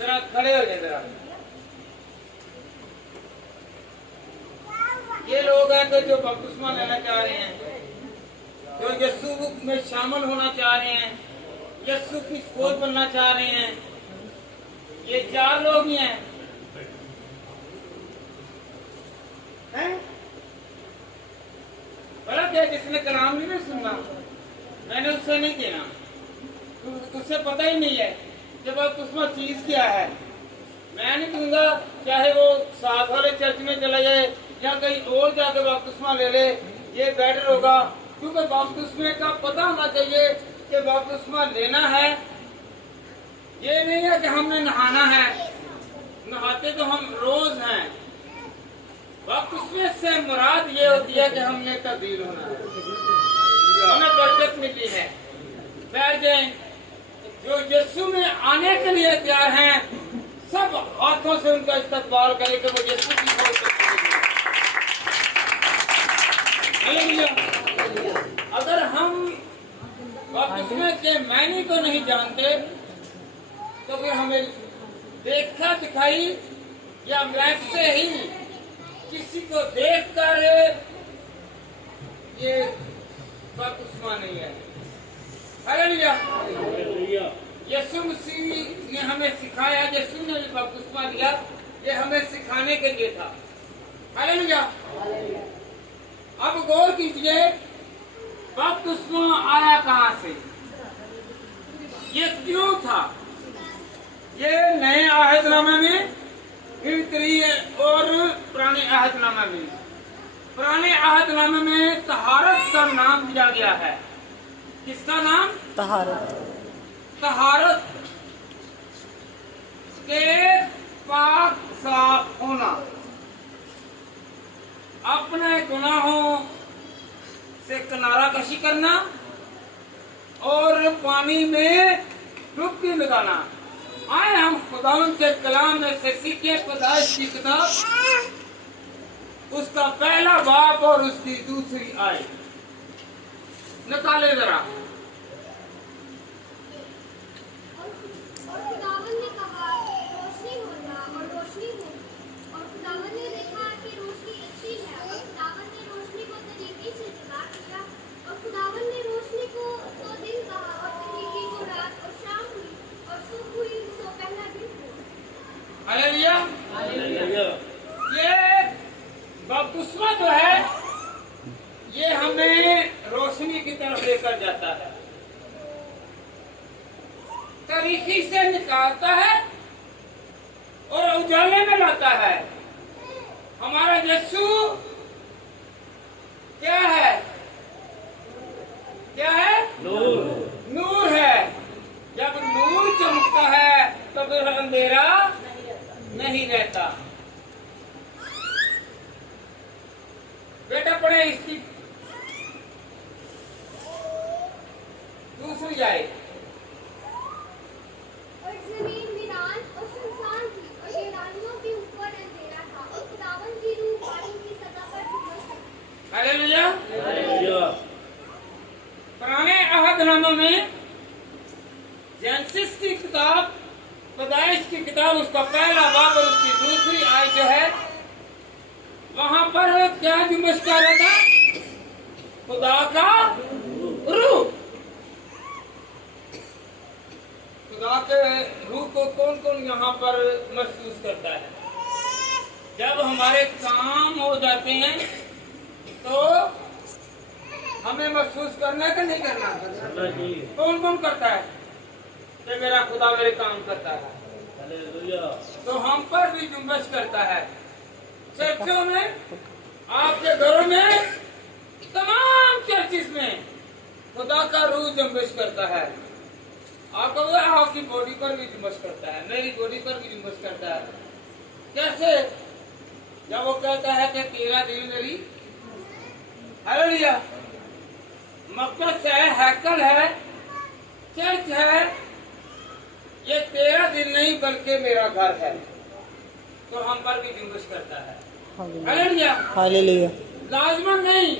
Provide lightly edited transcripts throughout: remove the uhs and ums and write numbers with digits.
जरा खड़े हो जाए जरा। ये लोग हैं तो जो बपतिस्मा लेना चाह रहे हैं, जो यीशु में शामिल होना चाह रहे हैं, यीशु की फौज बनना चाह रहे हैं। ये 4 लोग ही हैं। बड़ा क्या जिसने कलाम नहीं सुनना, मैंने उससे नहीं कहना, उससे पता ही नहीं है कि बपतिस्मा चीज क्या है। मैं नहीं कहूँगा चाहे वो साथ वाले चर्च में चला जाए या कहीं और जाके बपतिस्मा ले ले, ये बेटर होगा। क्योंकि बपतिस्मे का पता होना चाहिए कि बपतिस्मा लेना है। ये नहीं है कि हमने नहाना है, नहाते तो हम रोज हैं। बपतिस्मे से मुराद ये होती है कि हमने तब्दील होना है, हमें बरकत मिली है। बैठ जाए, जो यीशु में आने के लिए तैयार हैं, सब हाथों से उनका इस्तकबाल करें कि वो यीशु की फौज में। अगर हम बपतिस्मे के मायने को नहीं जानते तो फिर हमें देखा दिखाई या मैप से ही किसी को देखकर ये बपतिस्मा नहीं है। हालेलुया। यीशु मसीह ने हमें सिखाया, यीशु ने बपतिस्मा लिया, ये हमें सिखाने के लिए था। हालेलुया। अब गौर कीजिए, बपतिस्मा आया कहाँ से, ये क्यों था। ये नए अहदनामे में और पुराने अहदनामे में, पुराने अहदनामे में तहारत का नाम दिया गया है। किसका नाम? तहारत। तहारत के पाक साफ होना, अपने गुनाहों से किनारा कशी करना और पानी में डुबकी लगाना। आए हम खुदावंद के कलाम में से सीखे पैदाइश की किताब, उसका पहला बाब और उसकी दूसरी आयत निकाले जरा। हालेलुया। ये बपतिस्मा जो है ये हमें रोशनी की तरफ लेकर जाता है, तरीकी से निकालता है और उजाले में लाता है। हमारा यीशु क्या है? क्या है? नूर। नूर है। जब नूर चमकता है तो फिर अंधेरा नहीं रहता। बेटा पढ़े इसकी दूसरी आए। और जमीन वीरान और सुनसान थी और वीरानियों के ऊपर अंधेरा था और खुदावंद की रूह पानी की सतह पर डूबी थी। हालेलुया। हालेलुया। पुराने अहदनामे में जेनेसिस की किताब, पैदाइश की किताब, उसका पहला बाब और उसकी दूसरी आयत जो है, वहां पर क्या जुम्मश कर रहा था? खुदा का रूह। खुदा के रूह को कौन कौन यहाँ पर महसूस करता है? जब हमारे काम हो जाते हैं तो हमें महसूस करना है कि नहीं करना? कौन कौन करता है? कि मेरा खुदा मेरे काम करता है। तो हम पर भी जुम्बश करता है। चर्चों में, आपके घरों में, तमाम चर्चिस में खुदा का रूह जुम्बश करता है। आपकी बॉडी पर भी जुम्बश करता है, मेरी बॉडी पर भी जुम्बश करता है। कैसे? जब वो कहता है कि तेरा दिल मेरी, हालेलुया, मकदस है, हैकल है, चर्च है, ये तेरा दिल नहीं बल्कि मेरा घर है, तो हम पर भी जुम्बश करता है। हालेलुया। हालेलुया। लाजमन नहीं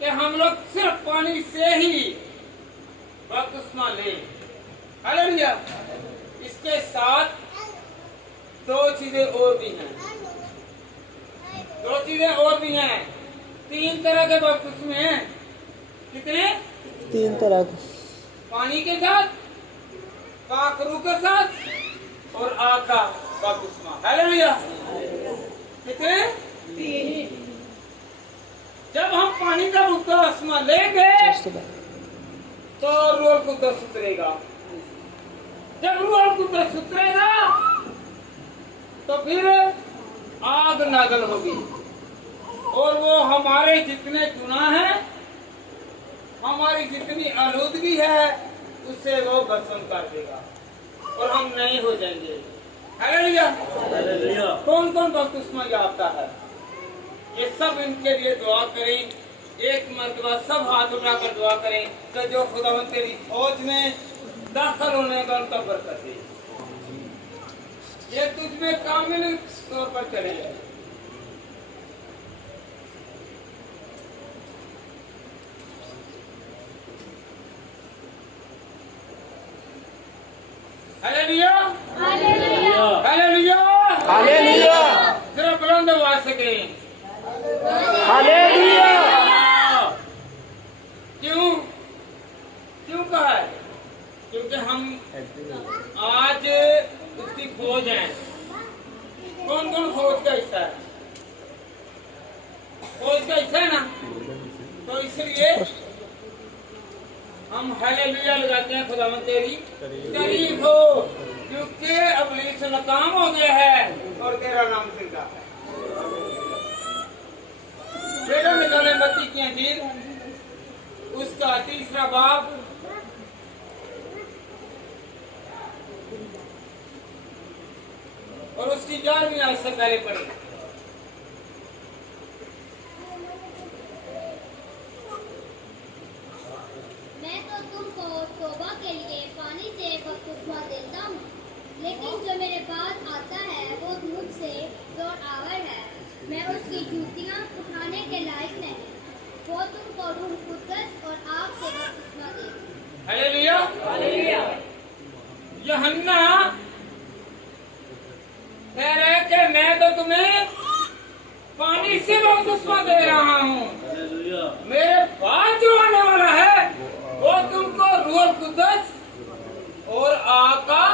कि हम लोग सिर्फ पानी से ही बपतिस्मा लें। हालेलुया। इसके साथ दो चीजें और भी हैं, दो चीजें और भी हैं। 3 तरह के बपतिस्मे हैं। कितने? 3 तरह के। पानी के साथ, पाक रूह के साथ और आग का बपतिस्मा। हालेलुया। कितने? 3। जब हम पानी का बपतिस्मा लेंगे तो रूह कुद्दस उतरेगा। जब रूह कुद्दस उतरेगा तो फिर आग नाज़िल होगी और वो हमारे जितने गुनाह हैं, हमारी जितनी आलूदगी है, उससे वो भस्म कर देगा और हम नए हो जाएंगे। हालेलुया। कौन कौन बपतिस्मा याफ्ता है? ये सब इनके लिए दुआ करें। एक मर्तबा सब हाथ उठाकर दुआ करें कि जो खुदावंद तेरी फौज में दाखिल होने का उनका बरकत दे, ये तुझ में कामिल तौर पर चले जाए। हालेलुया, हालेलुया, हालेलुया, हालेलुया, जरा बुलंद आवाज से कहें हालेलुया। क्यों? क्यों कहा है? क्योंकि हम आज उसकी फौज हैं। कौन कौन फौज का हिस्सा है? फौज का हिस्सा है ना, तो इसलिए हम हालेलुया लगाते हैं। खुदावंद तेरी तारीफ हो, क्योंकि इब्लीस नाकाम हो गया है और तेरा नाम जिंदा है। बेटा निकाले मत्ती की अंजील, उसका 3रा बाब और उसकी 11वीं आयत से पहले पढ़े। मैं तो तुमको तौबा के लिए पानी से बपतिस्मा देता हूँ, लेकिन जो मेरे बाद आता है वो मुझसे जोर आवर है। मैं उसकी जूतियाँ उठाने के लायक नहीं। वो तुमको रूह कुद्दस और आग से बपतिस्मा देगा। Hallelujah, hallelujah. यूहन्ना कह रहे हैं कि मैं तो तुम्हें पानी से बपतिस्मा दे रहा हूँ, मेरे बाद जो आने वाला है वो तुमको रूह कुद्दस और आग का।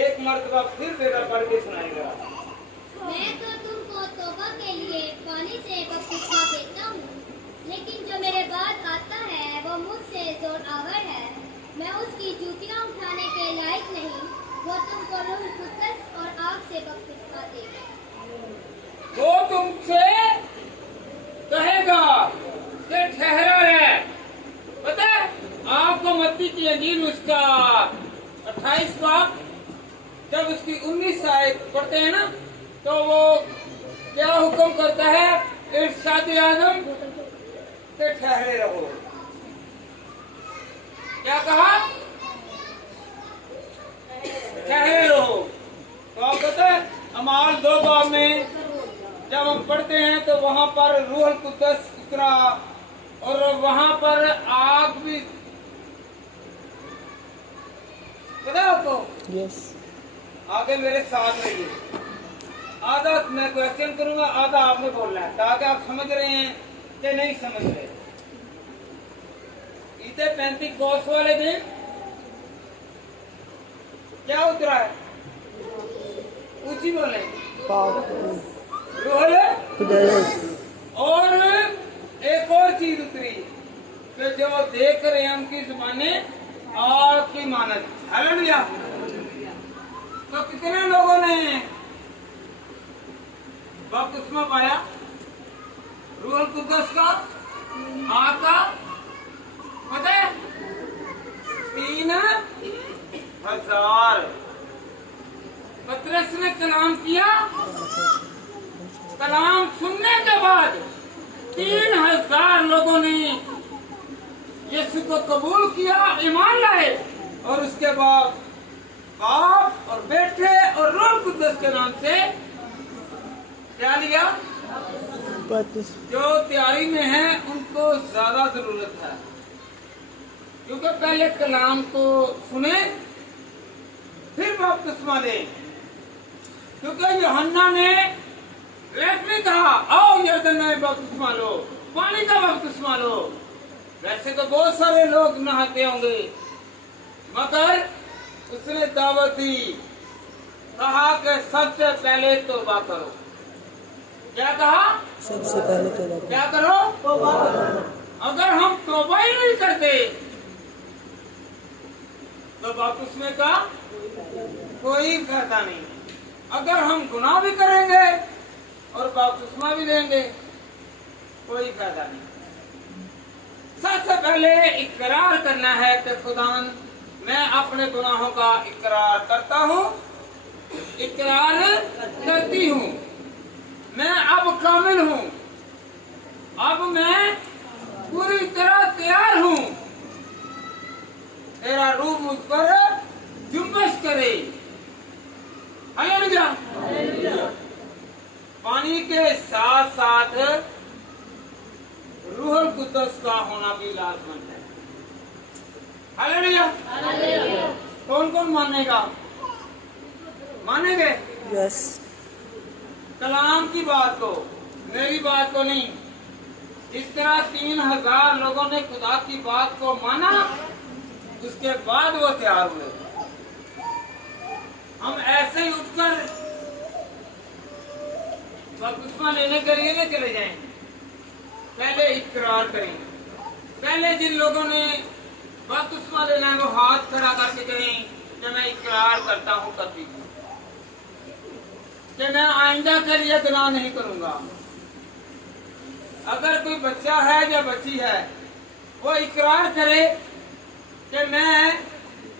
एक मर्तबा फिर बेटा पढ़ के सुनाएगा। मैं तो तुमको तौबा के लिए पानी से बपतिस्मा देता हूँ, लेकिन जो मेरे बाद आता है वो मुझसे जोर आवर है। मैं उसकी जूतियाँ उठाने के लायक नहीं। वो तुमको रूह कुद्दस और आग से बपतिस्मा देगा। वो तुमसे कहेगा कि ठहरा है। पता है आपको मत्ती की अंजील उसका 28 बाब जब उसकी 19 आयत पढ़ते हैं ना, तो वो क्या हुक्म करता है? इरशाद आज़म से ठहरे रहो। क्या कहा? ठहरे रहो। तो आप कहते हैं अमाल 2 बाब में जब हम पढ़ते हैं तो वहां पर रूह कुद्दस उतरा और वहां पर आग भी। पता है आपको? यस। आगे मेरे साथ रहिए। आधा मैं क्वेश्चन करूंगा, आधा आपने बोलना है, ताकि आप समझ रहे हैं कि नहीं समझ रहे। इतने 35 कोस वाले दिन क्या उतरा है? ऊंची बोले। रूह कुद्दस और एक और चीज उतरी कि जो देख रहे हैं उनकी जुबानें आग की मानत। हालेलुया। तो कितने लोगों ने बपतिस्मा पाया रूह कुद्दस का, आग का? पता है 3000। पतरस ने कलाम किया, कलाम सुनने के बाद 3000 लोगों ने यीशु को कबूल किया, ईमान लाए और उसके बाद बाप और बेटे और रूह कुद्दस के नाम से क्या लिया? जो तैयारी में है उनको ज्यादा जरूरत है, क्योंकि पहले कलाम को सुने फिर बपतिस्मा लें। क्योंकि यूहन्ना ने नहीं कहा आओ यरदन में बपतिस्मा लो, पानी का बपतिस्मा लो। वैसे तो बहुत सारे लोग नहाते होंगे, मगर उसने दावत दी, कहा कि सबसे पहले तौबा करो। क्या कहा? सबसे पहले तौबा करो। क्या करो? अगर हम तौबा ही नहीं करते तो बपतिस्मे का कोई फायदा नहीं। अगर हम गुनाह भी करेंगे और बपतिस्मा भी लेंगे कोई फायदा नहीं। सबसे पहले इकरार करना है कि खुदान मैं अपने गुनाहों का इकरार करता हूँ, इकरार करती हूँ, मैं अब कामिल हूँ, अब मैं पूरी तरह तैयार हूँ, तेरा रूह मुझ पर जुम्बश करे। हालेलुया। पानी के साथ साथ रूहुल कुद्दस का होना भी लाजमंद है। हालेलुया। कौन कौन मानेगा? मानेंगे? यस। कलाम की बात को, मेरी बात को नहीं। जिस तरह 3000 लोगों ने खुदा की बात को माना, उसके बाद वो तैयार हुए। हम ऐसे ही उठकर बपतिस्मा लेने के लिए न चले जाएं, पहले इकरार करें। पहले जिन लोगों ने बपतिस्मा लेना है वो हाथ खड़ा करके कहें कि मैं इकरार करता हूँ कभी कि मैं आइंदा के लिए गुनाह नहीं करूंगा। अगर कोई बच्चा है या बच्ची है वो इकरार करे कि मैं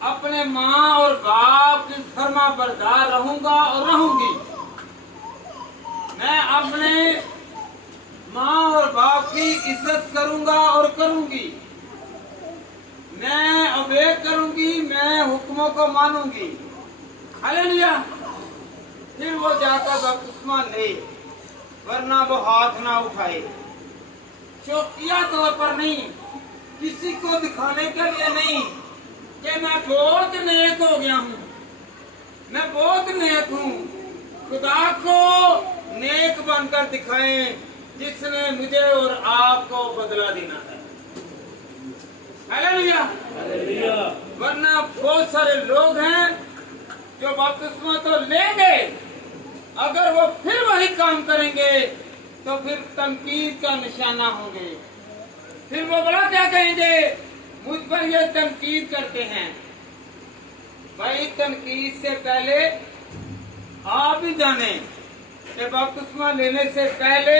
अपने माँ और बाप की फर्मा बरदार रहूंगा और रहूंगी। मैं अपने माँ और बाप की इज्जत करूंगा और करूंगी। मैं अबे करूंगी, मैं हुक्मों को मानूंगी। हालेलुया। फिर वो जाकर बपतिस्मा ले, वरना वो हाथ ना उठाए। शौकिया तौर पर नहीं, किसी को दिखाने के लिए नहीं कि मैं बहुत नेक हो गया हूँ, मैं बहुत नेक हूँ। खुदा को नेक बनकर दिखाएं जिसने मुझे और आपको बदला देना है। हालेलुया। वरना बहुत सारे लोग हैं जो बपतिस्मा तो लेंगे, अगर वो फिर वही काम करेंगे तो फिर तनकीद का निशाना होंगे। फिर वो बड़ा क्या कहेंगे, मुझ पर ये तनकीद करते हैं। भाई तनकीद से पहले आप ही जाने कि बपतिस्मा लेने से पहले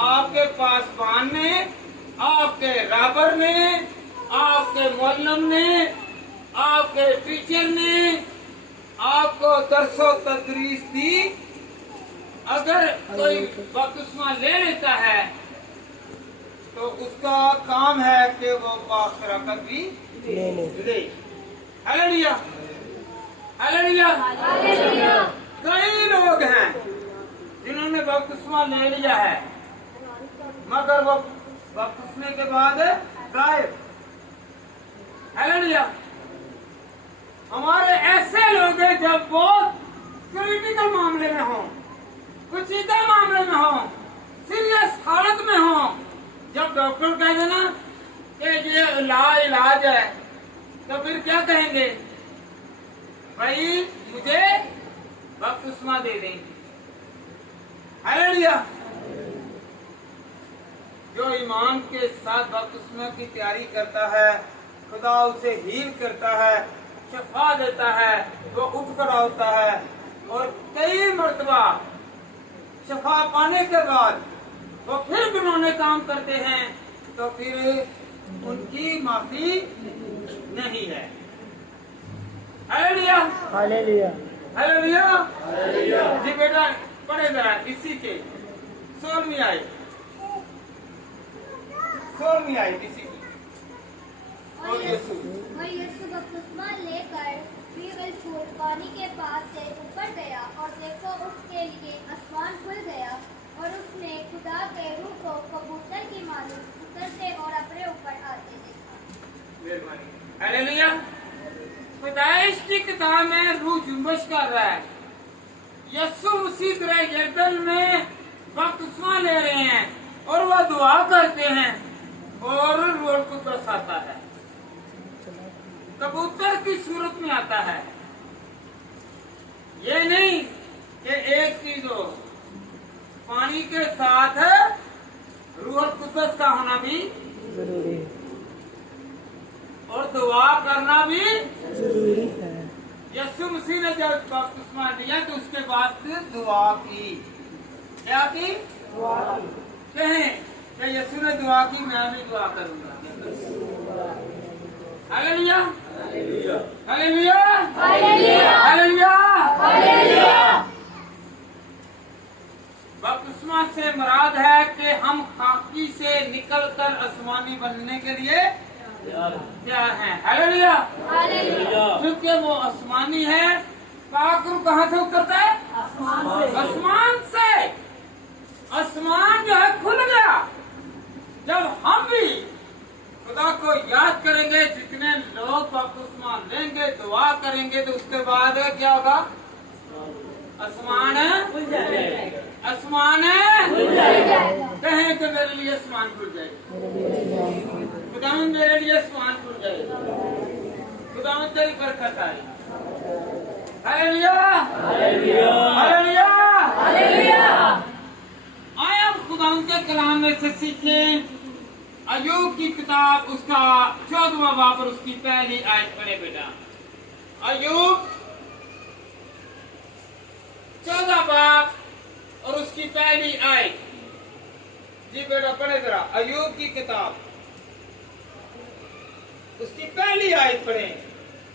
आपके पासबान ने, आपके राबर ने, आपके मुअल्लिम ने, आपके टीचर ने आपको दरसो तदरीस दी। अगर कोई बपतिस्मा ले लेता है तो उसका काम है कि वो बाखिरत भी ले। हालेलुया। हालेलुया। कई लोग हैं जिन्होंने बपतिस्मा ले लिया है मगर वो बपतिस्मे के बाद गायब। हालेलुया। हमारे ऐसे लोग हैं जब बहुत क्रिटिकल मामले में हों, पेचीदा मामले में हो, सीरियस हालत में हो, जब डॉक्टर कह देना कि ये इलाज है तो फिर क्या कहेंगे, भाई मुझे बपतिस्मा दे दें। हालेलुया। जो ईमान के साथ बपतिस्मा की तैयारी करता है, खुदा उसे हील करता है, शफा देता है, वो उठ कर आता है और कई मर्तबा शफा पाने के बाद वो फिर गुनाह काम करते हैं तो फिर उनकी माफी नहीं है। हालेलुया। हालेलुया। हालेलुया। जी बेटा पढ़े जरा इसी के 16वीं आयत, 16वीं आयत इसी की। और यीशु बपतिस्मा लेकर पीगल फूल पानी के पास से ऊपर गया और देखो उसके लिए आसमान खुल गया और उसने खुदा के रूह को कबूतर की मानो उतरते और अपने ऊपर आते देखा। हालेलुया। खुदाइश की किताब में रूह जुम्बश कर रहा है। यीशु मसीह तरह यरदन में बपतिस्मा ले रहे हैं और वह दुआ करते हैं और रोड को बरसाता है, कबूतर की सूरत में आता है। ये नहीं कि एक चीज हो, पानी के साथ रूह कुद्दस का होना भी जरूरी है। और दुआ करना भी जरूरी है। यीशु मसीह ने जब बपतिस्मा लिया तो उसके बाद फिर दुआ की। क्या की? कहें कि यीशु ने दुआ की, मैं भी दुआ करूंगा। Hallelujah, hallelujah, hallelujah, hallelujah. बपतिस्मा से मुराद है कि हम खाकी से निकलकर आसमानी बनने के लिए तैयार हैं। हालेलुया, क्योंकि वो आसमानी है। पाकरू कहाँ से उतरता है? आसमान से। आसमान जो है खुल गया जब हम भी खुदा को याद करेंगे। जितने लोग बपतिस्मा लेंगे, दुआ करेंगे, तो उसके बाद क्या होगा? आसमान खुल जाएगा। आसमान खुल जाएगा। कहें कि मेरे लिए आसमान खुल जाएगा। खुदा मेरे लिए आसमान खुल जाएगा। खुदा तेरी बरकत आए। Hallelujah, hallelujah, hallelujah, hallelujah. आए हम खुदा के कलाम में से सीखें। अय्यूब की किताब उसका 14वां बाब और उसकी पहली आयत पढ़े बेटा। अय्यूब 14 बाब और उसकी पहली आयत। जी बेटा पढ़े जरा। अय्यूब की किताब उसकी पहली आयत पढ़े।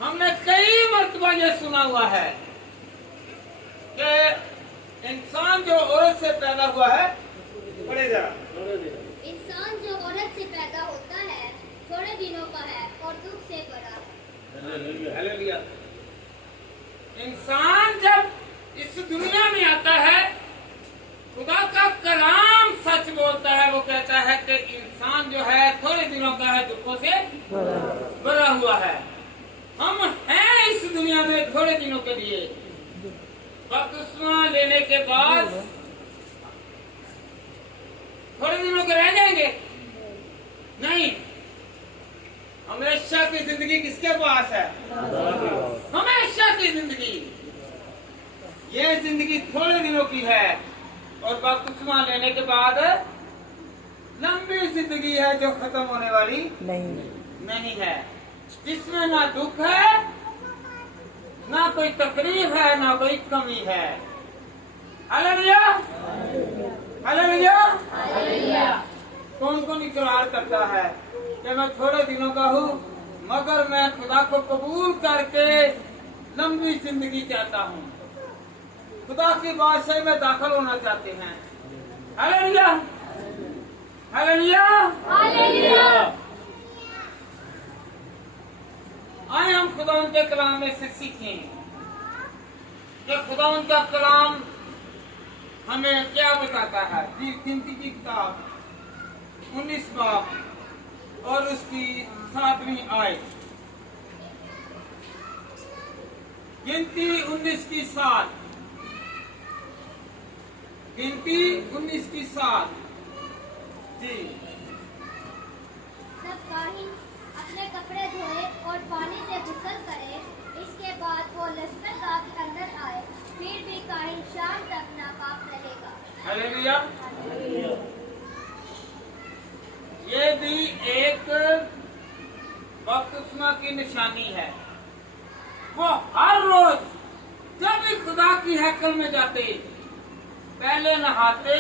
हमने कई मर्तबा ये सुना हुआ है कि इंसान जो औरत से पैदा हुआ है, पढ़े जरा। इंसान जो औरत से पैदा होता है थोड़े दिनों का है और दुख से भरा है। हालेलुया। इंसान जब इस दुनिया में आता है, खुदा का कलाम सच बोलता है। वो कहता है कि इंसान जो है थोड़े दिनों का है, दुखों से भरा हुआ है। हम हैं इस दुनिया में थोड़े दिनों के लिए। बपतिस्मा लेने के बाद थोड़े दिनों के रह जाएंगे? नहीं, हमेशा की जिंदगी किसके पास है? हमेशा की जिंदगी। ये जिंदगी थोड़े दिनों की है और बपतिस्मा लेने के बाद लंबी जिंदगी है जो खत्म होने वाली नहीं है, जिसमें ना दुख है, ना कोई तकलीफ है, ना कोई कमी है। Hallelujah, hallelujah, hallelujah. कौन कौन इकरार करता है कि मैं थोड़े दिनों का हूँ, मगर मैं खुदा को कबूल करके लंबी जिंदगी चाहता हूँ, खुदा की बादशाही में दाखिल होना चाहते हैं। Hallelujah, hallelujah, hallelujah. आए हम खुदा उनके कलाम में से सीखें कि खुदा उनका कलाम हमें क्या बताता है। गिनती की किताब 19 बाब और उसकी 7वीं आयत। गिनती 19 की 7। गिनती 19 की 7 जी। तब काहिन अपने कपड़े धोए और पानी से गुस्ल करे। इसके बाद वो लश्करगाह के अंदर आए। फिर भी काहिन शाम तक नापाक रहेगा। हालेलुया। ये भी एक बपतिस्मा की निशानी है। वो हर रोज जब भी खुदा की हैकल में जाते, पहले नहाते,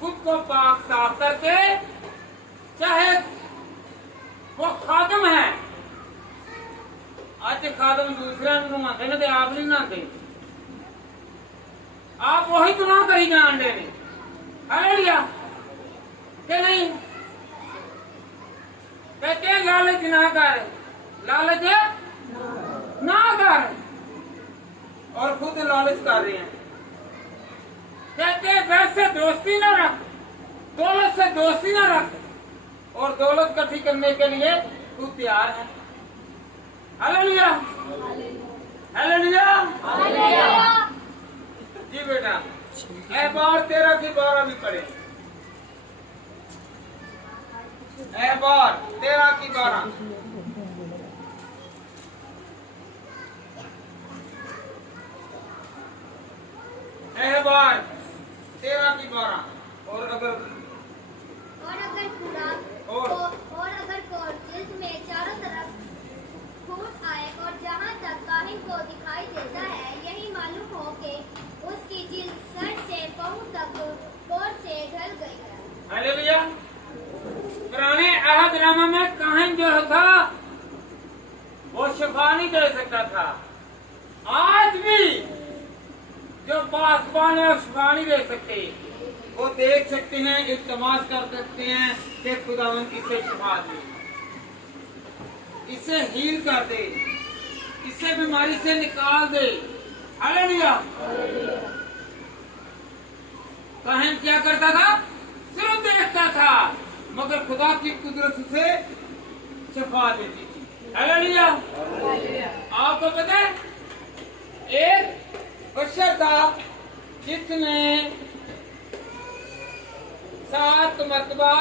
खुद को पाक साफ करके, चाहे वो खादम है। आज खादम दूसरे नहाते ना, आप नहीं नहाते, आप वही तो ना करी जान दे। हालेलुया के नहीं कहते लालच ना कर, लालच ना कर, और खुद लालच कर रहे हैं। कहते वैसे दोस्ती ना रख, दौलत से दोस्ती ना रख, और दौलत इकट्ठी करने के लिए तू तैयार है। हालेलुया। हालेलुया। जी बेटा, ए बार 13 की 12 भी पढ़े। ए बार 13 की 12। ए बार 13 की 12। और अगर पूरा और अगर कोर्ट में चारों तरफ फूट आए और जहाँ तक काहिन को दिखाई देता है, यही मालूम हो कि उसकी जिल्द सर से पांव तक कोर से ढल गई है। हालेलुया। पुराने अहदनामा में काहिन जो था वो शिफा नहीं दे सकता था। आज भी जो पासवान है शिफा नहीं दे सकते। वो देख सकते हैं, इल्तमास कर सकते हैं कि खुदावंद इसे शिफा दे, इसे हील कर दे, इसे बीमारी से निकाल दे। हालेलुया। काहिन क्या करता था? सिर्फ देखता था, मगर खुदा की कुदरत से शिफा देती थी। हालेलुया। आपको पता है, एक बशर था जिसने 7 मरतबा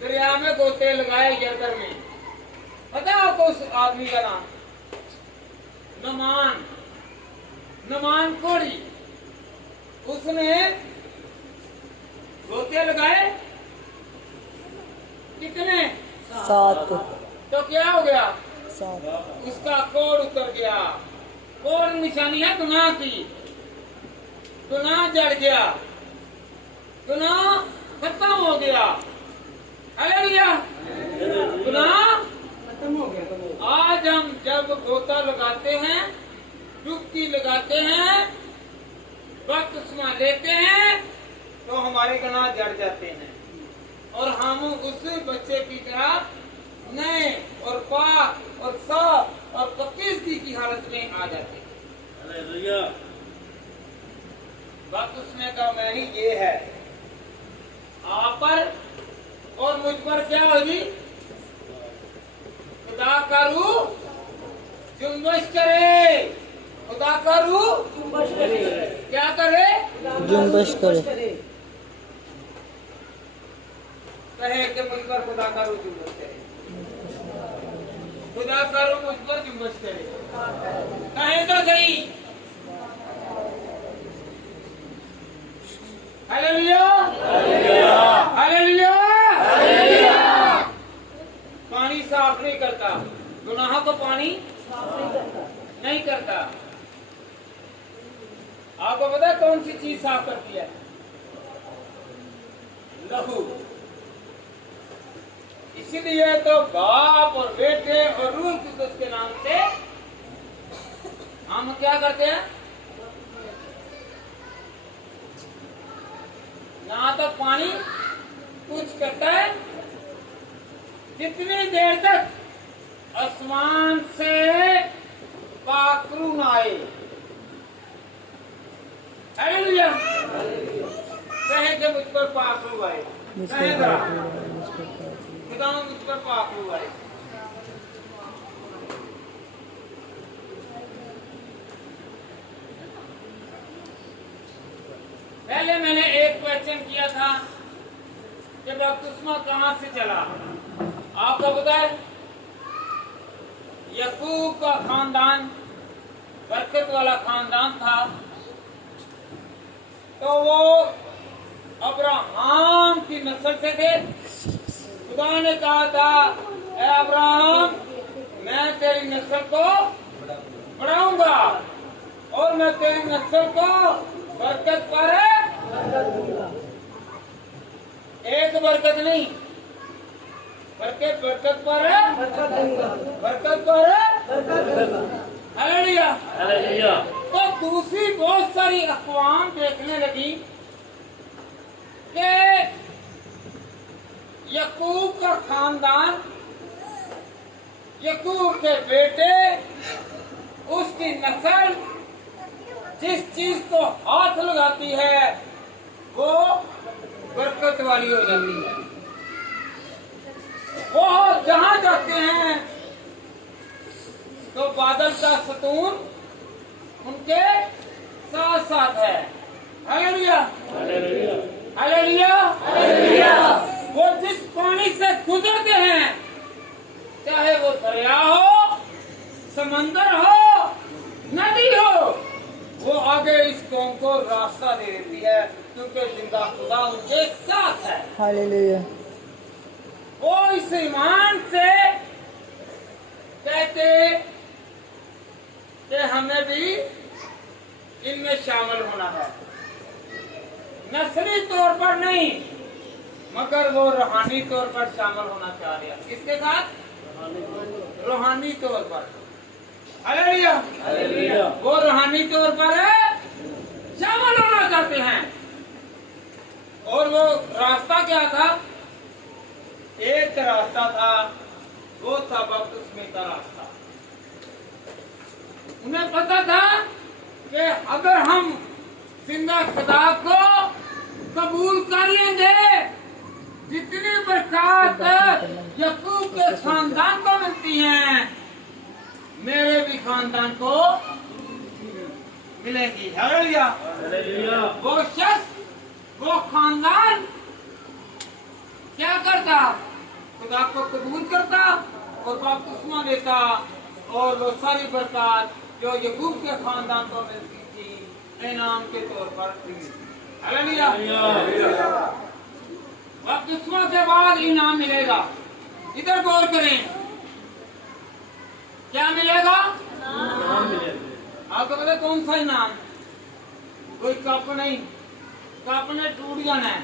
दरिया में गोते लगाए यर्दन में। पता है आपको उस आदमी का नाम? नमान कोड़ी। उसने गोते लगाए कितने? 7 तो क्या हो गया? 7 उसका कोड़ उतर गया। कोड़ निशानी है गुनाह की। गुनाह जड़ गया, गुनाह खत्म हो गया। हालेलुया। गुनाह खत्म हो गया। आज हम जब गोता लगाते हैं, डुबकी लगाते हैं, बपतिस्मा लेते हैं, तो हमारे गुनाह जड़ जाते हैं और हम उस बच्चे की तरह नए और पाक और साफ और पक्की की हालत में आ जाते हैं। हालेलुया। बपतिस्मे का मैनी ये है, आप पर और मुझ पर क्या होगी? खुदा का रूह जुम्बश करे। खुदा का रूह क्या करे? जुम्बश करे। कहे कि मुझ पर खुदा का रूह जुम्बश करे। खुदा का रूह मुझ पर जुम्बश करे। कहे तो सही। हालेलुया। हालेलुया। पानी साफ नहीं करता, गुनाह को पानी नहीं करता। आपको पता है कौन सी चीज साफ करती है? लहू। इसीलिए तो बाप और बेटे और रूह कुद्दुस के नाम से हम क्या करते हैं? ना तो पानी कुछ करता है, जितनी देर तक आसमान से पाकरू ना आए। हालेलुया। कहे कि मुझ पर पाकरू आए। कहेगा खुदा मुझ पर पाकरू आए। पहले मैंने एक क्वेश्चन किया था कि बपतिस्मा कहाँ से चला। आपको पता है, यकूब का खानदान बरकत वाला खानदान था, तो वो अब्राहम की नस्ल से थे। खुदा ने कहा था, ए अब्राहम, मैं तेरी नस्ल को बढ़ाऊंगा और मैं तेरी नस्ल को बरकत पर एक बरकत नहीं, बरकत बरकत पर बरकत पर। हालेलुया। हालेलुया। तो दूसरी बहुत सारी अक़वाम देखने लगी कि यकूब का खानदान, यकूब के बेटे, उसकी नस्ल जिस चीज को हाथ लगाती है वो बरकत वाली हो जाती है। वो जहां जाते हैं तो बादल का सतून उनके साथ साथ है। Hallelujah hallelujah hallelujah. वो जिस पानी से गुजरते हैं, चाहे वो दरिया हो, समंदर हो, नदी हो, वो आगे इस कौम को रास्ता दे देती है, क्योंकि जिंदा खुदा उनके साथ है। हालेलुया। वो इस ईमान से कहते कि हमें भी इनमें शामिल होना है, नस्ली तौर पर नहीं, मगर वो रूहानी तौर पर शामिल होना चाह रहे हैं। किसके साथ? रूहानी तौर पर। Hallelujah hallelujah. वो रूहानी तौर पर शामिल होना चाहते हैं। और वो रास्ता क्या था? एक रास्ता था, वो था बपतिस्मे का रास्ता। उन्हें पता था कि अगर हम जिंदा खुदा को कबूल कर लेंगे, जितनी बरकत यकूब के खानदान को मिलती हैं, मेरे भी खानदान को मिलेगी। Hallelujah hallelujah. वो शख्स, वो खानदान क्या करता? खुदा को कबूल करता और बपतिस्मा लेता, और वो सारी बरकत जो यकूब के खानदान को मिलती थी, इनाम के तौर पर मिलती। हालेलुया। बपतिस्मा के बाद इनाम मिलेगा। इधर गौर करें, क्या मिलेगा? आपको पता कौन सा इनाम? कोई कप नहीं, कप ने टूट जाना है।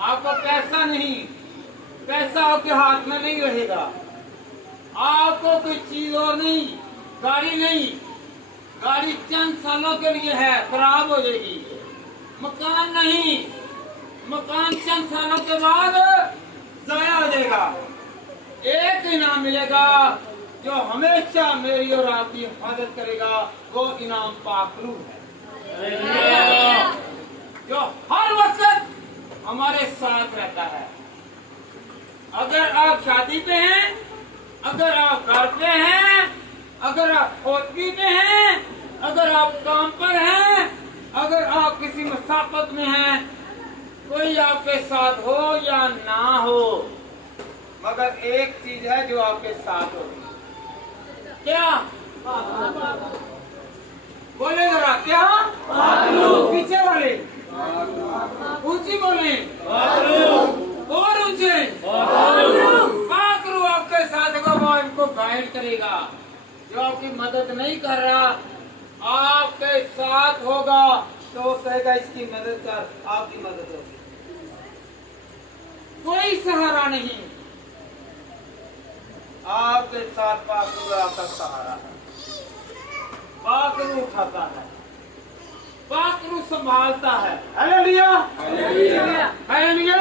आपको पैसा नहीं, पैसा आपके हाथ में नहीं रहेगा। आपको कोई चीज और नहीं, गाड़ी नहीं, गाड़ी चंद सालों के लिए है, खराब हो जाएगी। मकान नहीं, मकान चंद सालों के बाद जाया हो जाएगा। एक इनाम मिलेगा जो हमेशा मेरी और आपकी हिफाजत करेगा, वो इनाम पाकरू है, जो हर वक्त हमारे साथ रहता है। अगर आप शादी पे हैं, अगर आप घर पे हैं, अगर आप खोदगी में हैं, अगर आप काम पर हैं, अगर आप किसी मसाफत में हैं, कोई आपके साथ हो या ना हो, मगर एक चीज है जो आपके साथ होगी। क्या? बोले जरा, क्या? पीछे वाले ऊंची बोले और ऊंचे। पाकरू आपके साथ होगा, वो इनको गाइड करेगा। जो आपकी मदद नहीं कर रहा, आपके साथ होगा, तो वो कहेगा इसकी मदद कर, आपकी मदद होगी। कोई सहारा नहीं, आपके साथ पाकरू आपका सहारा है। पाकरू उठाता है, पाकरू संभालता है। Hallelujah hallelujah hallelujah.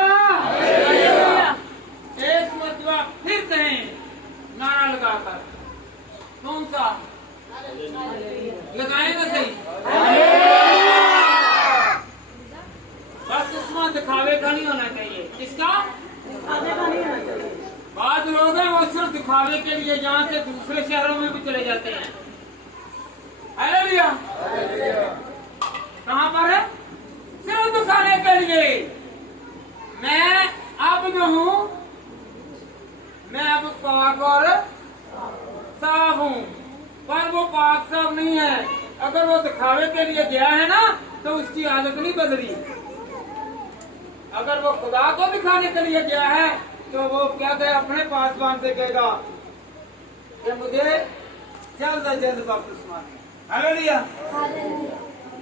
एक मरतबा फिर कहें नारा लगाकर, कौन सा लगाएगा? सही। बपतिस्मा दिखावे का नहीं होना चाहिए। किसका? बाद लोग हैं वो सिर्फ दिखावे के लिए यहाँ से दूसरे शहरों में भी चले जाते हैं। हालेलुया। कहाँ पर है? सिर्फ दिखाने के लिए। मैं अब जो हूँ, मैं अब पाक और साफ हूँ, पर वो पाक साफ नहीं है। अगर वो दिखावे के लिए गया है ना, तो उसकी आदत नहीं बदली। अगर वो खुदा को दिखाने के लिए गया है, तो वो क्या कहे? अपने पासवान से कहेगा कि मुझे जल्द से जल्द बपतिस्मा दे। हालेलुया।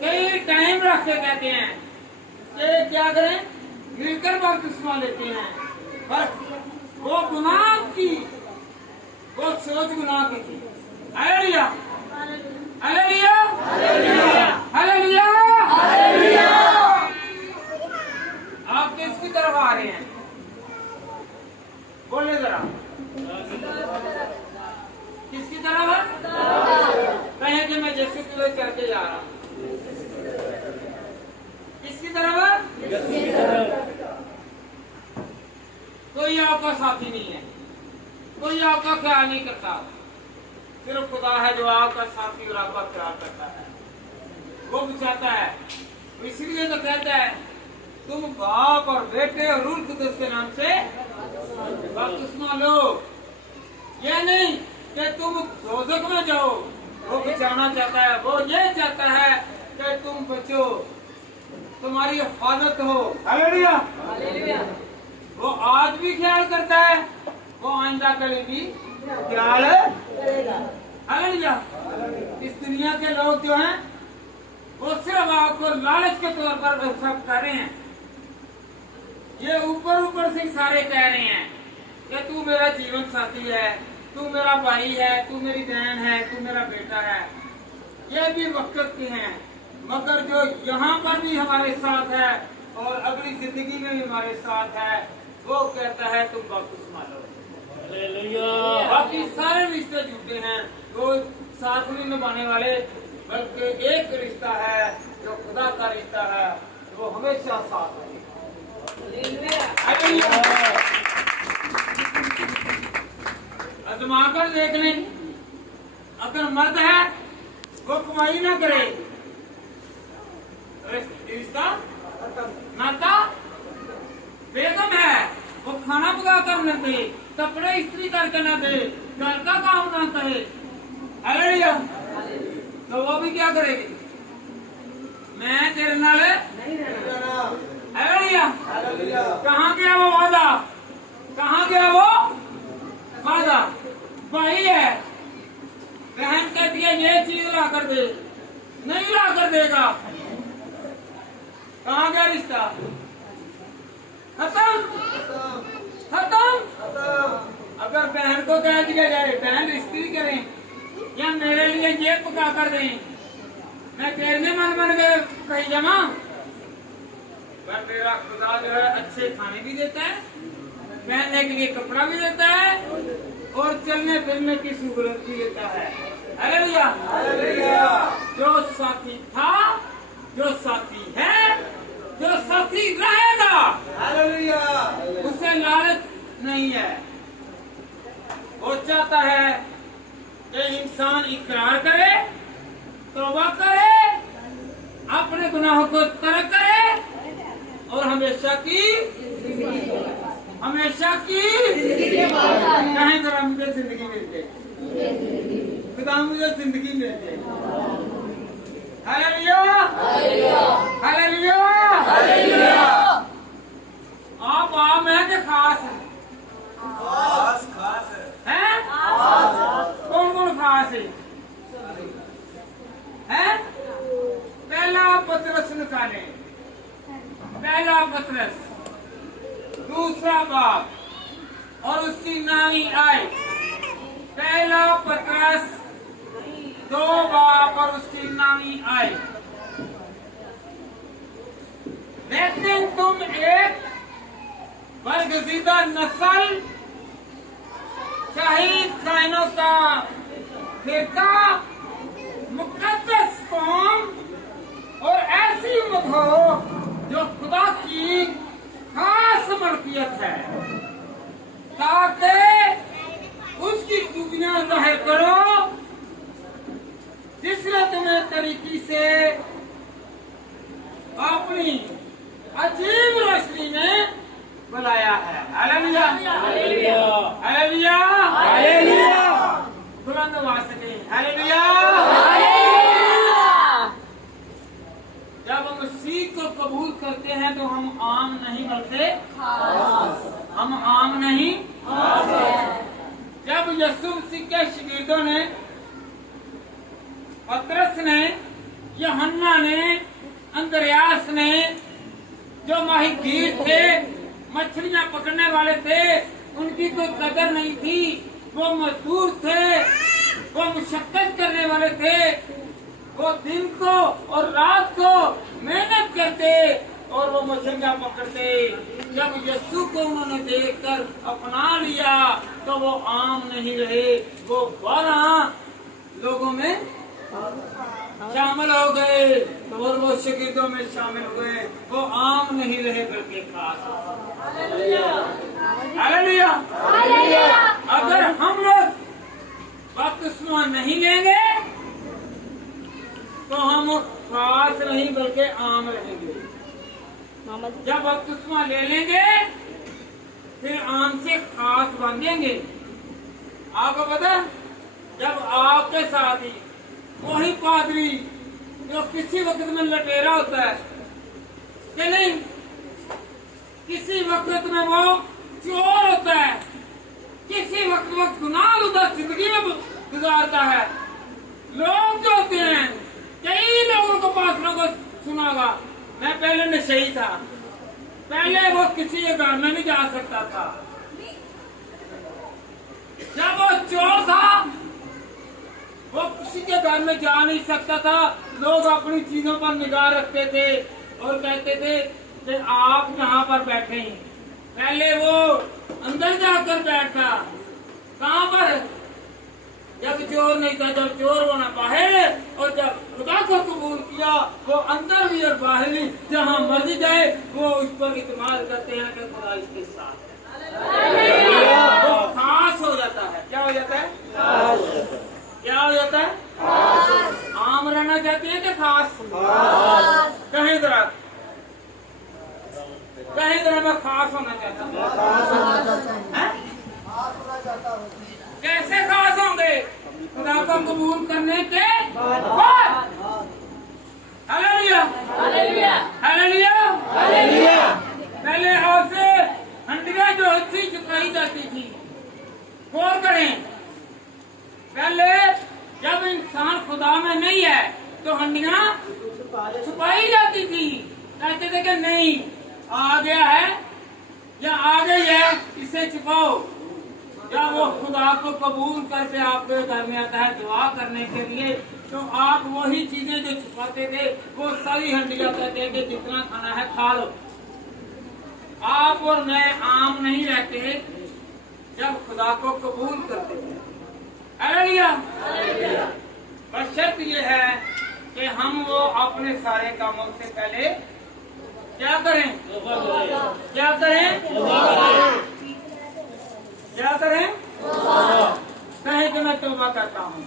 कई टाइम रख के कहते हैं कि क्या करें, मिलकर बपतिस्मा लेते हैं, बस वो गुनाह की, वो सोच गुनाह की थी। Hallelujah hallelujah hallelujah hallelujah. आप किसकी तरफ आ रहे हैं? बोले जरा, किसकी तरफ है? कहें कि मैं यीशु की ओर चल के जा रहा हूँ। किसकी तरफ है? कोई आपका साथी नहीं है, कोई आपका ख्याल नहीं करता, सिर्फ खुदा है जो आपका साथी और आपका प्यार करता है, वो भी चाहता है। इसलिए तो कहता है तुम बाप और बेटे और रूह कुदस के नाम से बपतिस्मा लो। ये नहीं कि तुम दोजख में जाओ, वो बचाना चाहता है। वो ये चाहता है कि तुम बचो, तुम्हारी हिफाजत हो। हालेलुया। वो आज भी ख्याल करता है, वो आइंदा के लिए भी ख्याल हालेलुया। इस दुनिया के लोग जो हैं वो सिर्फ आपको लालच के तौर पर सब कर रहे हैं। ये ऊपर ऊपर से सारे कह रहे हैं कि तू मेरा जीवन साथी है, तू मेरा भाई है, तू मेरी बहन है, तू मेरा बेटा है। ये भी वक्त के हैं, मगर जो यहाँ पर भी हमारे साथ है और अगली जिंदगी में भी हमारे साथ है, वो कहता है तुम बपतिस्मा लो। बाकी सारे रिश्ते झूठे हैं, वो साथ नहीं निभाने वाले, बल्कि एक रिश्ता है जो खुदा का रिश्ता है, वो हमेशा साथ है। आजमा कर देख लें, अगर मर्द है वो कमाई ना करे, रिश्ता नाता। बेगम है वो खाना पका कर न दे, कपड़े इस्त्री करके न दे, घर का काम ना करे, हालेलुया, तो वो भी क्या करेगी? मैं तेरे नाल हालेलुया। कहाँ गया वो वादा? कहाँ गया वो वादा? भाई है, बहन कहती है ये चीज ला कर दे, नहीं ला कर देगा, कहाँ गया रिश्ता? खत्म खत्म। अगर बहन को कह दिया जाए बहन इस्त्री करें या मेरे लिए ये पका कर दें, मैं तेरे मन के कही जमा, पर मेरा खुदा जो है अच्छे खाने भी देता है, पहनने के लिए कपड़ा भी देता है और चलने फिरने की सहूलत भी देता है। हालेलुया। जो साथी था, जो साथी है, जो साथी रहेगा, हालेलुया, उसे लालच नहीं है। वो चाहता है कि इंसान इकरार करे, तौबा करे, अपने गुनाहों को तर्क करे और हमेशा की कहें जरा मुझे जिंदगी मिल जाए, खुदा मुझे जिंदगी मिल जाए। Hallelujah, hallelujah. आप है कि खास है? खास है। कौन कौन खास है? पहला पतरस निकाले, पहला पतरस, दूसरा बाप और उसकी नानी आई। पहला पतरस 2 बाप और उसकी नानी आई। लेकिन तुम एक बरगजीदा नस्ल, शहीद कायनों का फिरका, मुकद्दस कौम और ऐसी उम्मत हो जो खुदा की खास मलकियत है, ताकि उसकी खूबियां जाहिर करो जिसने तुम्हें तरीके से अपनी अजीब रोशनी में बुलाया है। Hallelujah, hallelujah, hallelujah. बुलंद आवाज से हालेलुया। जब हम मसीह को कबूल करते हैं तो हम आम नहीं बल्कि हम आम नहीं। जब यीशु मसीह के शागिर्दों ने, पतरस ने, यूहन्ना ने, अंद्रयास ने, जो माहीगीर थे, मछलियां पकड़ने वाले थे, उनकी कोई कदर नहीं थी, वो मजदूर थे, वो मुशक्कत करने वाले थे, वो दिन को और रात को मेहनत करते और वो मछलियां पकड़ते। जब यीशु को उन्होंने देखकर अपना लिया तो वो आम नहीं रहे, वो 12 लोगों में शामिल हो गए और वो शागिर्दों में शामिल हुए। वो आम नहीं रहे बल्कि खास। हालेलुया। अगर हम लोग बपतिस्मा नहीं लेंगे तो हम खास नहीं बल्कि आम रहेंगे। मामा जी जब बपतिस्मा ले लेंगे फिर आम से खास बनेंगे। आपको पता है, जब आपके साथ ही वही पादरी जो किसी वक्त में लटेरा होता है कि नहीं, किसी वक्त में वो चोर होता है, किसी वक्त वो गुनाहगार जिंदगी में गुजारता है। लोग जो होते हैं, कई लोगों को पास लोगों सुना होगा, मैं पहले नशेई था, पहले वो किसी के घर में नहीं जा सकता था। जब वो चोर था वो किसी के घर में जा नहीं सकता था। लोग अपनी चीजों पर निगाह रखते थे और कहते थे कि आप यहाँ पर बैठे हैं। पहले वो अंदर जाकर बैठा, कहाँ पर? जब चोर नहीं था, जब चोर होना बाहर, और जब खुदा को कबूल किया वो अंदर भी और बाहर भी, जहाँ मर्जी जाए वो उस पर इत्मीनान करते हैं कि खुदा इसके साथ है। वो खास हो जाता है। क्या हो जाता है? क्या हो जाता है? आम रहना चाहती है कि खास? कहीं तरह मैं खास होना चाहता हूँ। कैसे खास होंगे? खुदा को कबूल करने के बाद। Hallelujah, hallelujah, hallelujah. पहले आपसे हंडिया जो थी चुकाई जाती थी। गौर करें, पहले जब इंसान खुदा में नहीं है तो हंडिया छुपाई जाती थी। कहते थे कि नहीं, आ गया है या आ गई है, इसे छुपाओ। जब वो खुदा को कबूल करके आपके घर में आता है दुआ करने के लिए, तो आप वही चीजें जो छुपाते थे वो सारी हंडिया कहते हैं कि जितना खाना है खा लो। आप और मैं आम नहीं रहते जब खुदा को कबूल करते थे। हालेलुया। बस शर्त ये है कि हम वो अपने सारे कामों से पहले क्या करें? क्या करें? क्या करें? कहें कि मैं तौबा करता हूँ।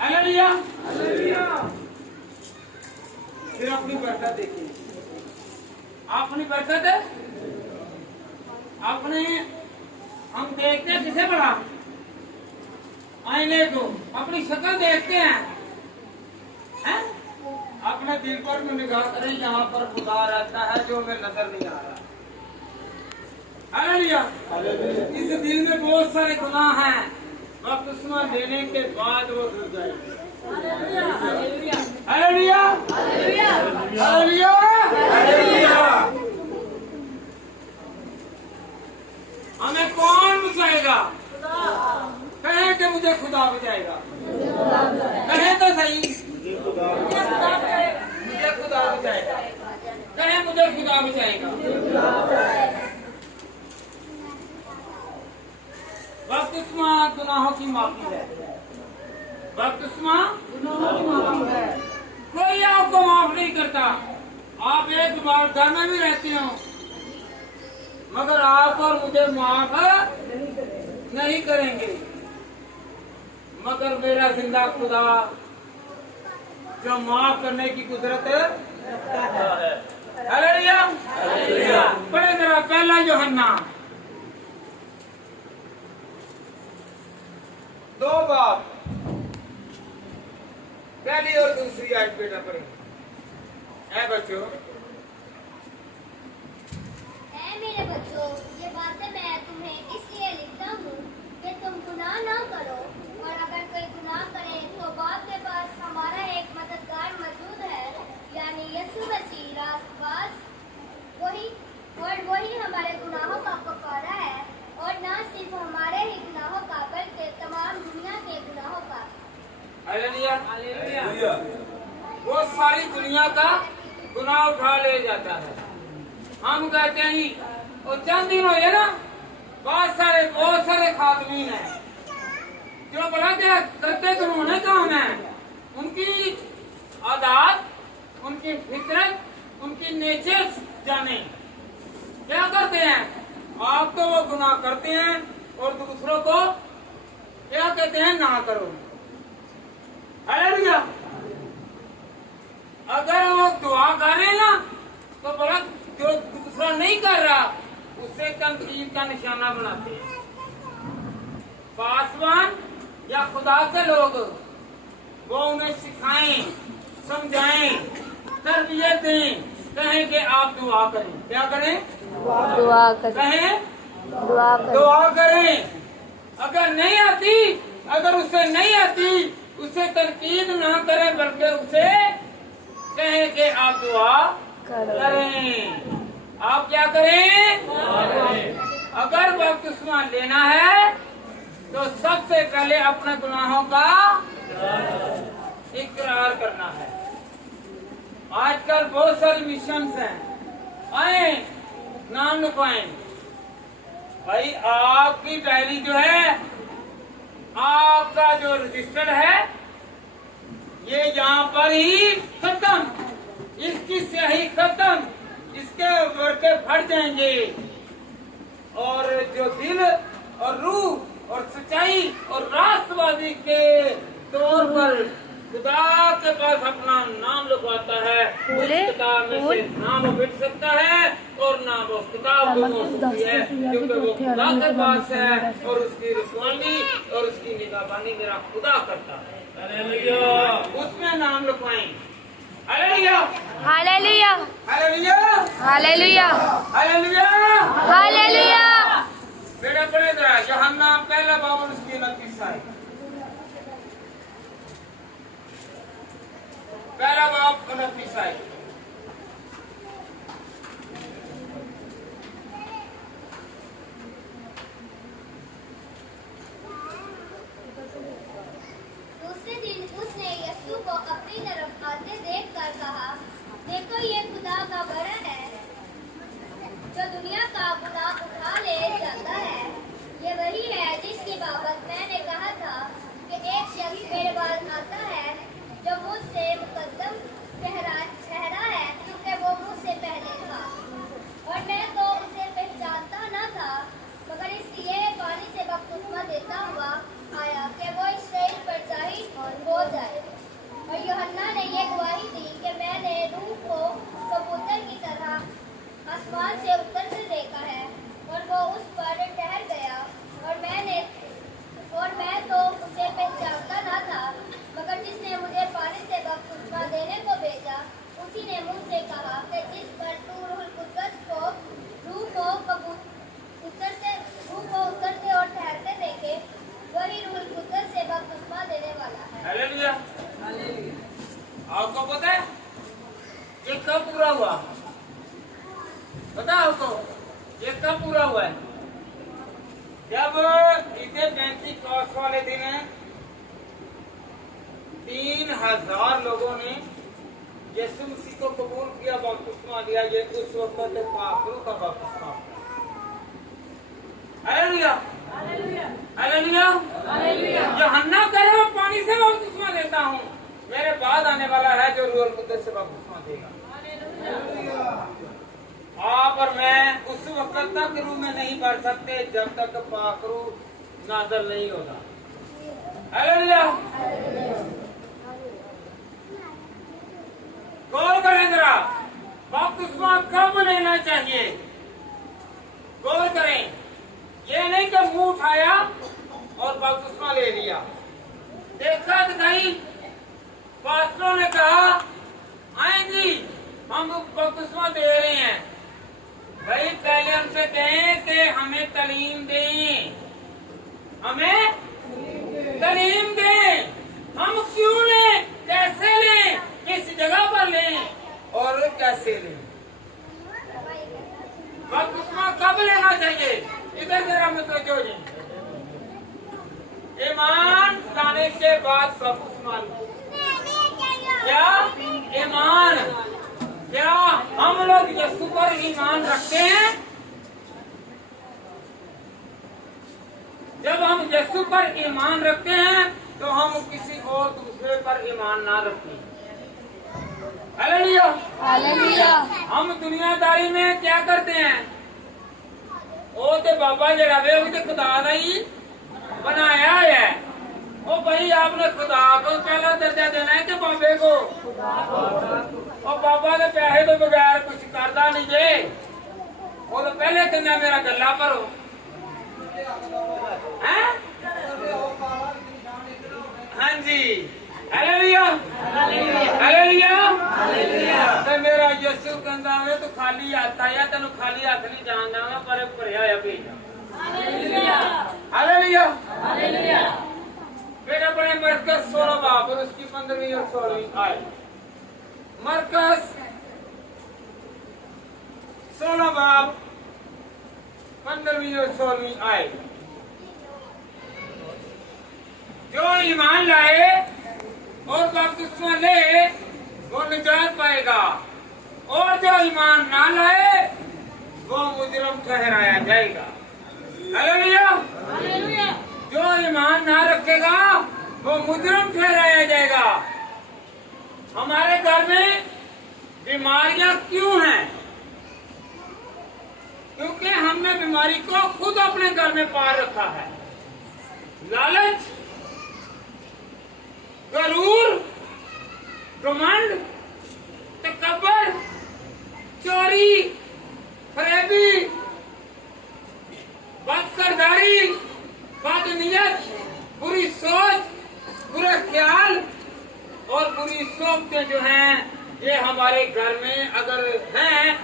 हालेलुया। फिर अपनी बरकत देखिए। अपनी बरकत अपने हम देखते हैं किसे बड़ा? आईने को अपनी शक्ल देखते हैं? अपने दिल पर में निगाह करें, यहाँ पर खुदा रहता है जो हमें नजर नहीं आ रहा। हालेलुया। इस दिल में बहुत सारे गुनाह हैं, बपतिस्मा लेने के बाद वो धुल जाएंगे। Hallelujah, hallelujah, hallelujah. हमें कौन बचाएगा? कहें कि मुझे खुदा बचाएगा। कहें तो सही, मुझे खुदा बचाएगा। कहें मुझे खुदा बचाएगा। बपतिस्मा गुनाहों की माफी है। बपतिस्मा गुनाहों की माफी है। कोई आपको माफ नहीं करता। आप एक बार घर में भी रहते हो मगर आप और मुझे माफ नहीं करेंगे। मगर मेरा जिंदा खुदा जो माफ करने की कुदरत है। हालेलुया। पढ़े जरा पहला यूहन्ना 2 बात, पहली और दूसरी आयत बेटा पढ़े। है बच्चों? मेरे बच्चों, ये बातें मैं तुम्हें इसलिए लिखता हूँ कि तुम गुनाह ना करो, और अगर कोई गुनाह करे तो बाप के पास हमारा एक मददगार मौजूद है, यानी यीशु मसीह रास्तबाज। वही हमारे गुनाहों का कफारा है, और न सिर्फ हमारे ही गुनाहों का बल्कि तमाम दुनिया के गुनाहों का। Hallelujah, hallelujah. वो सारी दुनिया का गुनाह उठा ले जाता है। हम कहते हैं और चंद दिन हुए ना, बहुत सारे खातमीन हैं जो बड़ा क्या करते तो उन्होंने काम है, उनकी आदत, उनकी फितरत, उनकी नेचर जाने क्या करते हैं। आप तो वो गुनाह करते हैं और दूसरों को क्या कहते हैं ना करो। हालेलुया। अगर वो दुआ करे ना तो बड़ा, जो दूसरा नहीं कर रहा उससे तनकीद का निशाना बनाते हैं। पासवान या खुदा के लोग वो उन्हें सिखाएं, समझाएं, तरबियत दें, कहें कि आप दुआ करें। क्या करें? दुआ करें। कहें दुआ करें। दुआ करें। अगर नहीं आती, अगर उसे नहीं आती, उसे तनकीद ना करें, बल्कि उसे कहें कि आप दुआ करें। आप क्या करें? अगर बपतिस्मा लेना है तो सबसे पहले अपने गुनाहों का इकरार करना है। आजकल बहुत सारी मिशंस हैं, आए नाम लिखवाएं। भाई आपकी डायरी जो है, आपका जो रजिस्टर है, ये यहाँ पर ही खत्म, इसकी स्याही खत्म, इसके वर्के फट जाएंगे। और जो दिल और रूह और सच्चाई और राष्ट्रवादी के तौर पर खुदा के पास अपना नाम लिखवाता है, उस किताब में से नाम मिट सकता है और ना वो किताब गुम हो सकती है, क्योंकि वो खुदा के पास है और उसकी रखवाली और उसकी निगहबानी मेरा खुदा करता है। उसमें नाम लिखवाएं। Hallelujah, hallelujah, hallelujah, hallelujah, hallelujah, hallelujah. बेटा पढ़े जरा यूहन्ना पहला बाब उसकी 29 आयत। पहला बाब 29 आयत। दूसरे दिन उसने यीशु को अपनी तरफ आते देखकर कहा, देखो ये खुदा का बड़ा है जो दुनिया का गुनाह उठा ले जाता है। ये वही है जिसकी बाबत मैंने कहा था कि एक शख्स मेरे बाद आता है जो मुझसे मुकद्दम ठहरा है, क्योंकि वो मुझसे पहले था और मैं तो उसे पहचानता न था, मगर इसलिए पानी से बपतिस्मा देता हुआ आया कि वो इस्राएल पर जाहिर हो जाए। और यूहन्ना ने ये गवाही दी कि मैंने रूह को कबूतर की तरह आसमान से उतरते देखा है और वो उस पर ठहर गया और मैं तो उसे पहचानता न था, मगर जिसने मुझे पानी से बपतिस्मा देने को भेजा उसी ने मुझसे कहा कि जिस पर तू रूह को उतरते और ठहरते देखे, वही रूह कुदरत से बपतिस्मा देने वाला है। हालेलुया। आपको पता है ये कब पूरा हुआ? पता है आपको ये कब पूरा हुआ है? जब इसे पेंटिकॉस्ट वाले दिन 3000 लोगों ने यीशु मसीह को कबूल किया, बपतिस्मा लिया। ये उस वक्त पाखरू का बपतिस्मा। हालेलुया, हालेलुया, यूहन्ना कह रहा पानी से बपतिस्मा देता हूँ, मेरे बाद आने वाला है जो रूह कुदरत से बपतिस्मा देगा। आप और मैं उस वक्त तक रूह में नहीं बढ़ सकते जब तक पाखरू नाज़िल नहीं होगा। हालेलुया। गौर करें जरा, बपतिस्मा कब लेना चाहिए? गौर करें, ये नहीं कि मुंह उठाया और बपतिस्मा ले लिया। देखा दिखाई पास्टरों ने कहा, आए जी हम बपतिस्मा दे रहे हैं। भाई पहले हमसे कहें कि हमें तालीम दें, हमें तालीम दें। हम क्यों लें, कैसे लें, किस जगह पर लें और कैसे लें? बपतिस्मा कब लेना चाहिए? इधर जरा मुतवज्जो जी। ईमान लाने के बाद बपतिस्मा क्या? ईमान, क्या हम लोग यीशु पर ईमान रखते हैं? जब हम यीशु पर ईमान रखते हैं तो हम किसी और दूसरे पर ईमान ना रखें। Hallelujah, hallelujah. हम दुनियादारी में क्या करते हैं? वो तो बाबा जरा वे तो खुदा ने ही बनाया है, हमने खुदा को पहला दर्जा देना है कि बाबे को? और बाबा ने पैसे तो बगैर कुछ करता नहीं जे, वो तो पहले कहना मेरा गला भरो हैं? हाँ जी, हालेलुया हालेलुया। ते मेरा यीशु कहंदा वे तू खाली हाथ आया, तेन खाली हाथ नहीं जान देवांगा, पर भरिया होया भेजा। Hallelujah hallelujah. फिर अपने मरकज 16 बाब और उसकी 15वीं और 16वीं आयत। मरकज 16 बाब 15वीं और 16वीं आयत। जो ईमान लाए और बपतिस्मा ले वो निजात पाएगा, और जो ईमान ना लाए वो मुजरम ठहराया जाएगा। Hallelujah hallelujah. जो ईमान ना रखेगा वो मुजरम ठहराया जाएगा। हमारे घर में बीमारियां क्यों हैं? क्योंकि हमने बीमारी को खुद अपने घर में पार रखा है। लालच, गरूर, घमंड, तकब्बर, चोरी, फरेबी, बदकिरदारी, बदनीयत, बुरी सोच, बुरे ख्याल और बुरी सोचतें जो हैं, ये हमारे घर में अगर हैं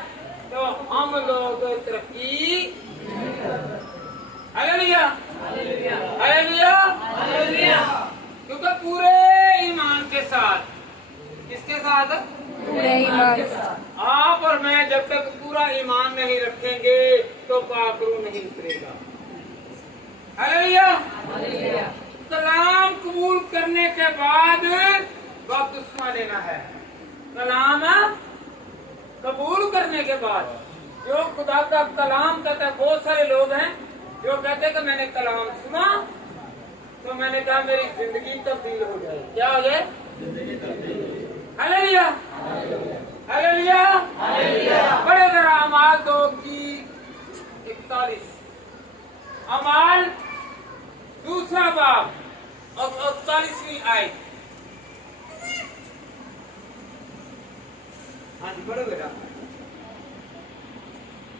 तो हम लोग तरक्की। Hallelujah hallelujah hallelujah. क्योंकि पूरे ईमान के साथ, किसके साथ? पूरे ईमान के साथ। आप और मैं जब तक पूरा ईमान नहीं रखेंगे तो पाकरू नहीं उतरेगा। Hallelujah hallelujah. कलाम कबूल करने के बाद बपतिस्मा लेना है। कलाम कबूल करने के बाद, जो खुदा का कलाम कहता है, बहुत सारे लोग हैं जो कहते हैं कि मैंने कलाम सुना तो मैंने कहा मेरी जिंदगी तब्दील हो जाए। क्या हो जाए? Hallelujah hallelujah hallelujah. बड़े जरा अमाल 2 की 41, अमाल 2 बाब और 41वीं आयत। हाँ जी पढ़ो बेटा।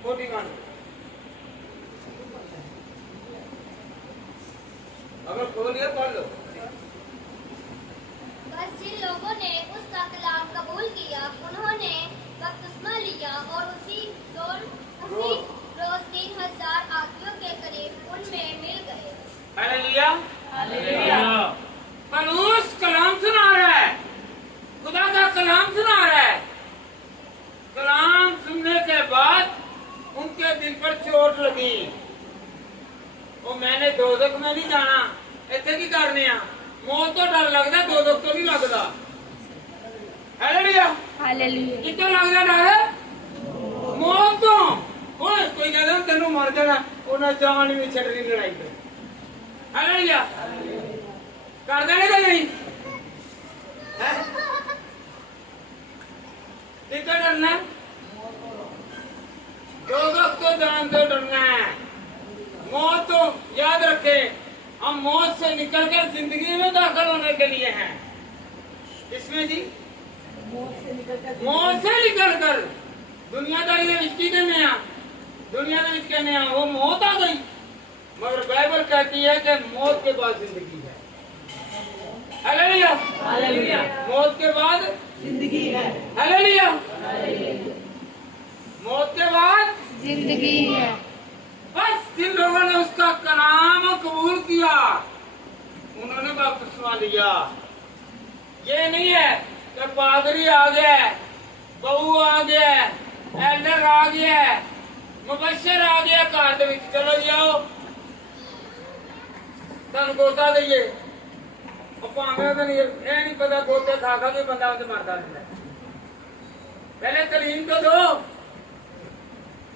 41 अगर खोलिए पढ़ लो। बस जिन लोगों ने उसका कलाम कबूल किया उन्होंने बपतिस्मा लिया और उसी रोज 3000 आदमियों के करीब उनमें मिल गए। Hallelujah hallelujah. पौलुस कलाम सुना रहा है, खुदा का कलाम सुना रहा है। कलाम सुनने के बाद उनके दिल पर चोट लगी। वो मैंने दोजख में नहीं जाना, इतने की करने आ, मौत तो डर लगता, दोजख तो नहीं लगता। Hallelujah hallelujah. कितना लगता डर? मौत तो ओए कोई कहता तेन मर जाना, उन्हें जान भी छड़नी लड़ाई पे। हालेलुया कर देने का नहीं है? कितना डरना? दोजख तो जान तो डरना है। मौत तो याद रखें, हम मौत से निकलकर जिंदगी में दाखिल होने के लिए हैं। इसमें जी मौत से निकलकर दुनियादारी के विच की कहने आ, दुनिया के विच कहने आ वो मौत आ गई, मगर बाइबल कहती है कि मौत के बाद जिंदगी है। Hallelujah hallelujah. मौत के बाद जिंदगी है। हालेलुया मौत के बाद जिंदगी है। बस जिन लोगों ने उसका कलाम कबूल किया उन्होंने बपतिस्मा लिया। ये नहीं है कि पादरी आ गया, बहू आ गया, एल्डर आ गया, मुबशर आ गया घर दे विच, चलो जाओ तन गोता दईए। भावे तो नहीं पता गोते खा खा के बंदा मरता रहता। पहले तलीम तो दो,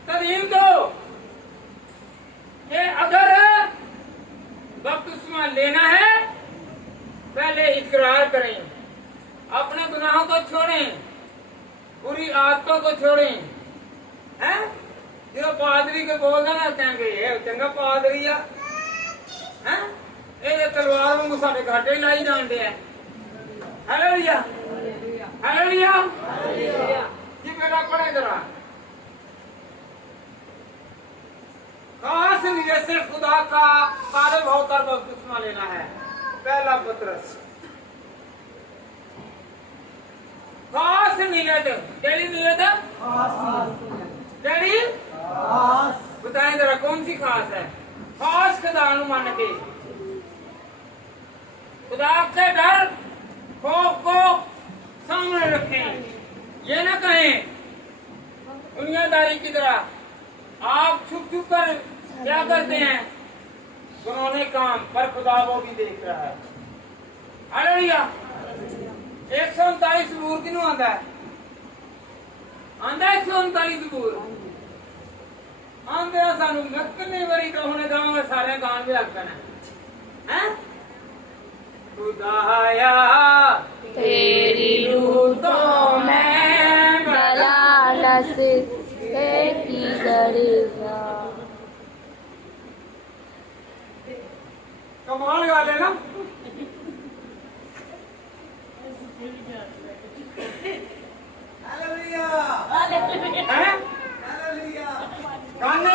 तलीम दो कि अगर बपतिस्मा लेना है पहले इकरार करें, अपने गुनाहों को छोड़ें, बुरी आदतों को छोड़ें। हैं? जो पादरी के बोल ना कहेंगे ये चंगा पादरी है, ये तलवार वांगू साडे घाटे लाई जांदे है। हालेलुया हालेलुया जी मेरा पढ़े जरा। खास नियत से खुदा का तालिब होकर बपतिस्मा लेना है। पहला पतरस खास नियत, केड़ी नियत? केड़ी? बताएं जरा कौन सी खास है? खास खुदा नु मान के, खुदा से डर खौफ को सामने रखें। ये ना कहें दुनियादारी की तरह आप छुप छुप कर क्या करते हैं गुनाहों काम, पर खुदा वो भी देख रहा है। हालेलुया 139 जबूर किनू आंदा है? आंदा 139 जबूर आंदे सानू मैं कितनी बारी कहने गावांगा सारे गान भी हक हैं। खुदाया तेरी रूह तो मैं भला नसीब की दरेगा। कमाल गा लेना। हैं? गाने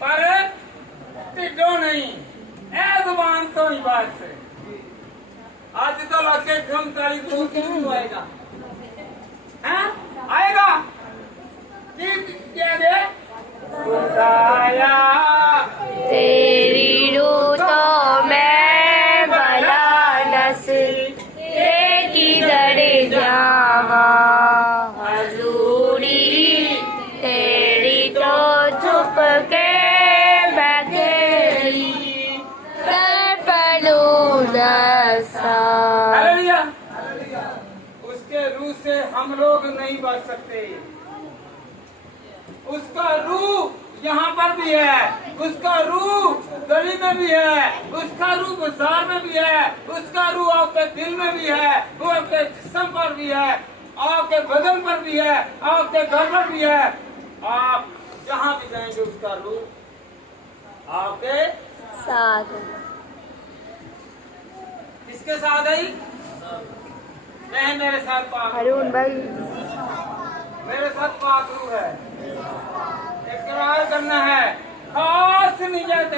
पर ढिडो नहीं, ए जुबान तो ही बात से। आज तो लगे 39 दूर क्यों आएगा? हैं? आएगा? क्या दे? खुदाया तेरी रूह तो मैं भला नसीब की दरे जावा। हजूरी तेरी तो छुप के मैं तेरी हालेलुया। उसके रूह से हम लोग नहीं बच सकते। उसका रूह यहाँ पर भी है, उसका रूह गली में भी है, उसका रूह बाजार में भी है, उसका रूह आपके दिल में भी है, वो आपके जिस्म पर भी है, आपके बदन पर भी है, आपके घर पर भी है। आप जहाँ भी जाएंगे उसका रूह आपके साथ। किसके साथ है? मैं मेरे साथ पाक, अरुण भाई मेरे साथ पाक रूह है। इकरार करना है खास नियत,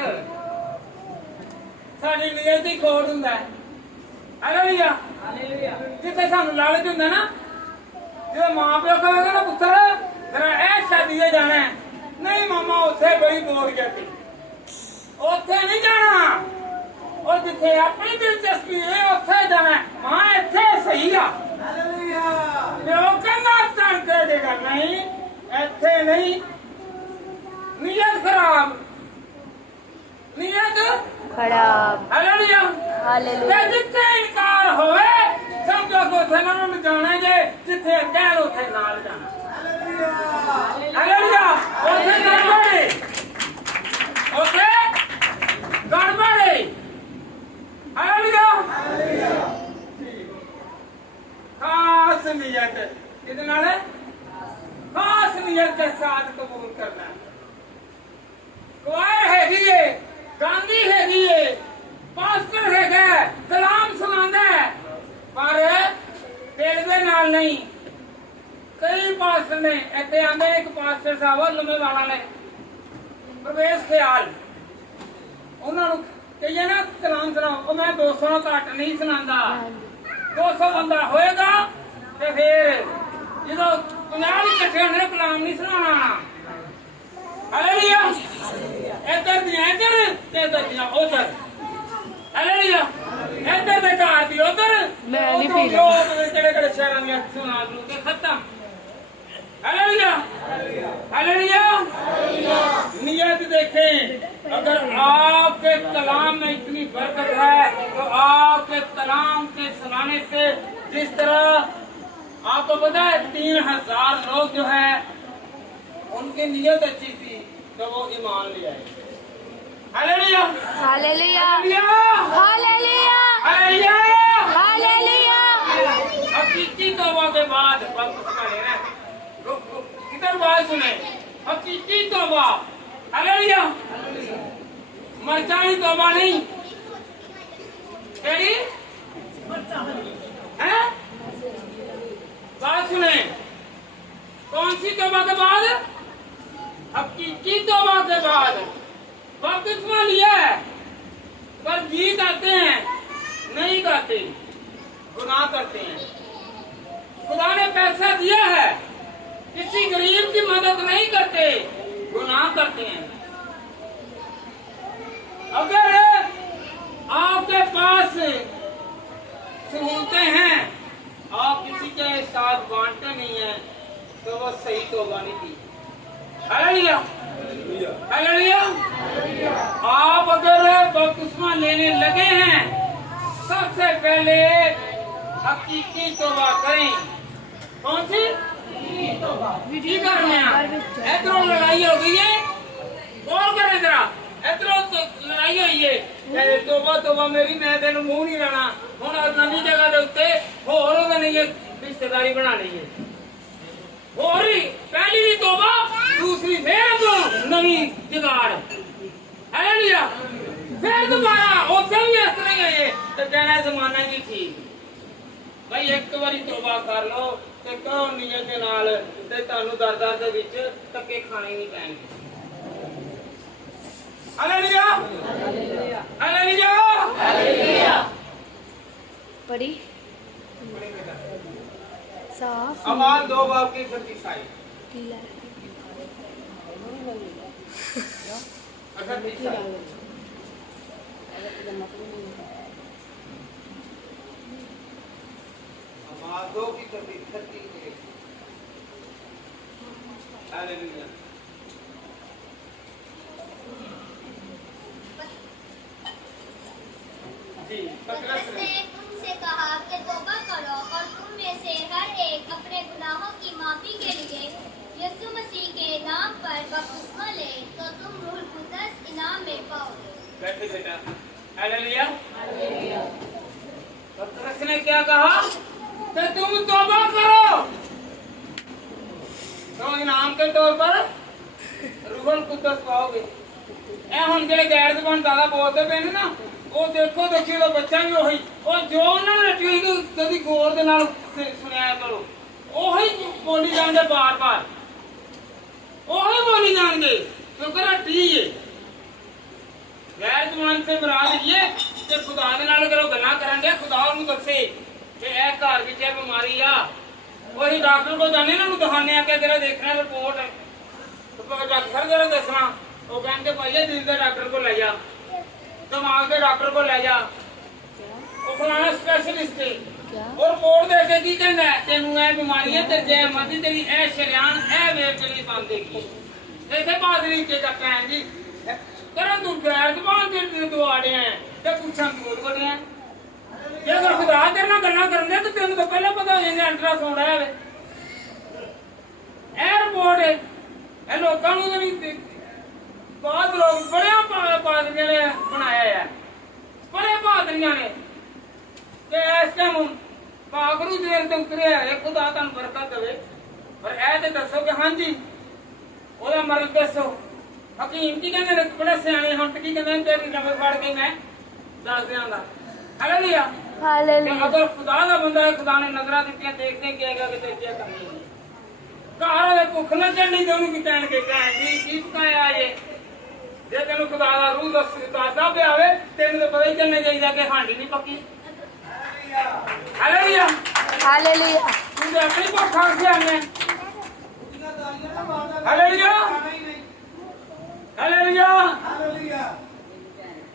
साडी नियत ही खोड़ हुंदा है। हालेलुया जिथे सानू लालच हुंदा ना, जो मां प्यो कहेगा ना पुत्र तेरा ऐ शादी जाना है, नहीं मामा उत्थे बड़ी बोर जाती, उत्थे नहीं जाना, और जिथे अपनी दिलचस्पी है उत्थे जाना है। मां इत्थे सही आ, प्यो कहना तन कह देगा नहीं इत्थे नहीं। नियत खराब, नियत खराब। Hallelujah hallelujah. जिथे इनकार होवे समझो को थे ना जाना जे, जिथे कह लो थे नाल जाना। हालेलुया ओथे गड़बड़े, ओथे गड़बड़े। हालेलुया खास नियत किदे नाल है? खास नियत के साथ कबूल करना। क्वायर हैगी है, गांधी हैगी है, पास्टर हैगा, कलाम सुनांदा है, पर दिल दे नाल नहीं। कई पास्टर ने इत्थे आंदे, एक पास्टर साहब लम्बे वाला ने प्रवेश ख्याल उन्होंने कहिए ना कलाम सुनाओ, मैं 200 घट नहीं सुनांदा। 200 बंदा होएगा तो फिर जो 50 इकट्ठे होने कलाम नहीं सुनाना। हालेलुया इधर दियां इधर ते इधर दियां उधर। हालेलुया इधर दे घर दी उधर, मैं नहीं पी रही। लोग केड़े-केड़े शहरां में सुना लू के खत्म। हालेलुया हालेलुया नियत देखें। अगर आपके कलाम में इतनी बरकत है तो आपके कलाम के सुनाने से, जिस तरह आपको पता है 3000 लोग जो है उनकी नियत अच्छी थी तो वो ईमान ले आए। Hallelujah hallelujah hallelujah hallelujah hallelujah. Hallelujah. हकीकी तौबा के बाद बपतिस्मा लेना है। इधर बात सुने, हकीकी तौबा। हालेलुया मरचानी तौबा नहीं तेरी है। बात सुने, कौन सी तौबा के बाद? हकीकी तौबा के बाद बपतिस्मा लिया है पर गीत आते हैं नहीं गाते, गुनाह करते हैं। खुदा ने पैसा दिया है, किसी गरीब की मदद नहीं करते, गुनाह करते हैं। अगर आपके पास सहूलतें हैं, आप किसी के साथ बांटते नहीं हैं, तो वो सही तौबा नहीं की। Hallelujah, hallelujah. आप अगर बपतिस्मा लेने लगे हैं, सबसे पहले हकीकी तौबा करें। कौन सी विधि कर रहे हैं? इधरों लड़ाई हो गई है, और करें जरा। इधरों तो लड़ाई हुई है, तौबा तौबा मेरी, मैं तेन मुंह नहीं लाना। हुण नवी जगह के उत्ते होर ओहदे नहीं रिश्तेदारी बना ली है, होर ही पहली भी तौबा, दूसरी फिर तो नवी जुगाड़। हालेलुया। फिर दोबारा उसे भी इस तरह ही है, तो कहना जमाना जी ठीक भाई, एक बारी तौबा कर लो ते कहो नीयत दे नाल, ते तुहानू दर-दर दे विच धक्के खाने नहीं पैणगे। Hallelujah, hallelujah, hallelujah. पढ़ी साफ अमाल 2 बाब की 36 आयत। गीला 38 आयत। अमाल 2 की 36। हालेलुया। जी, पतरस ने उनसे कहा कि तौबा करो और तुम में से हर एक अपने गुनाहों की माफी के लिए यीशु मसीह के नाम पर बपतिस्मा ले, तो तुम रूह कुद्दस इनाम में पाओगे। बैठे बेटा। Hallelujah, hallelujah. पतरस ने क्या कहा कि तुम तौबा करो, तो इनाम के तौर पर रूहुल कुद्दस पाओगे। ए हुण जेड़े गैर ज़बान ज़्यादा बोलते पे ने ना, ਉਹ ਦੇਖੋ ਦੇਖੀ ਦਾ ਬੱਚਾ ਵੀ ਉਹੀ, ਉਹ ਜੋ ਉਹਨਾਂ ਨੇ ਰਟੀ ਹੋਈ ਕਦੀ ਗੌਰ ਦੇ ਨਾਲ ਸੁਣਿਆ ਕਰੋ, ਉਹੀ ਬੋਲੀ ਜਾਂਦੇ ਬਾਰ-ਬਾਰ, ਉਹੀ ਬੋਲੀ ਜਾਣਗੇ ਕਿਉਂਕਿ ਰਟੀ ਹੈ। ਗੈਰ ਜ਼ਬਾਨ ਸੇ ਮੁਰਾਦ ਇਹ ਕਿ ਖੁਦਾ ਦੇ ਨਾਲ ਕਰੋ ਗੱਲਾਂ ਕਰਨ ਦੇ, ਖੁਦਾ ਉਹਨੂੰ ਦੱਸੇ ਕਿ ਇਹ ਘਰ ਵਿੱਚ ਇਹ ਬਿਮਾਰੀ ਆ, ਉਹੀ ਡਾਕਟਰ ਕੋਲ ਜਾਣੇ ਨਾ, ਉਹਨੂੰ ਦਿਖਾਣੇ ਆ ਕਿ ਤੇਰਾ ਦੇਖਣਾ ਰਿਪੋਰਟ, ਡਾਕਟਰ ਜਰਾ ਦੱਸਣਾ, ਉਹ ਕਹਿੰਦੇ ਭਾਈ ਇਹ ਦਿਲ ਦੇ ਡਾਕਟਰ ਕੋਲ ਲੈ ਜਾ, दिमाग के डॉक्टर को ले जा, वो फलाना स्पेशलिस्ट है, और रिपोर्ट देख के की कहना है तेनू ए बीमारी है, तेरे जय मर्जी तेरी ए शरियान ए वेब चली बंद देगी। इसे बादरी के का कहन जी करन तू गैर ज़बान दे दो आड़े हैं ते पूछन तू बोल गए हैं। जे अगर खुदा तेरे नाल गल्लां करने तो तेनू तो पहले पता हो जाए अल्ट्रासाउंड है वे ए रिपोर्ट है। ए लोकां नू नहीं बहुत लोग बड़े पादरियां ने बनाया है, बड़े पादरियां ने इस टाइम पाखरू देर से उतरे है, खुदा तुम बरकत देवे, पर ऐ दसो कि हाँ जी ओदा मर्द दसो। हकीम की कहते बड़े सियाने हम की कहते तेरी नफे फड़ के मैं दस दियांगा। Hallelujah, hallelujah. अगर खुदा का बंदा है, खुदा ने नजरा दित्तियां, देखते कहेगा कि तेरी क्या कमी है। घर भुख न चढ़नी तो उन्होंने कहन के जी की पकाया ये, जे तेन खुदा का रूह दसदा पे आवे तेन तो पता ही चलना चाहिए कि हांडी नहीं पक्की। Hallelujah, hallelujah. तू अपनी भुख खान से आने। Hallelujah, hallelujah, hallelujah.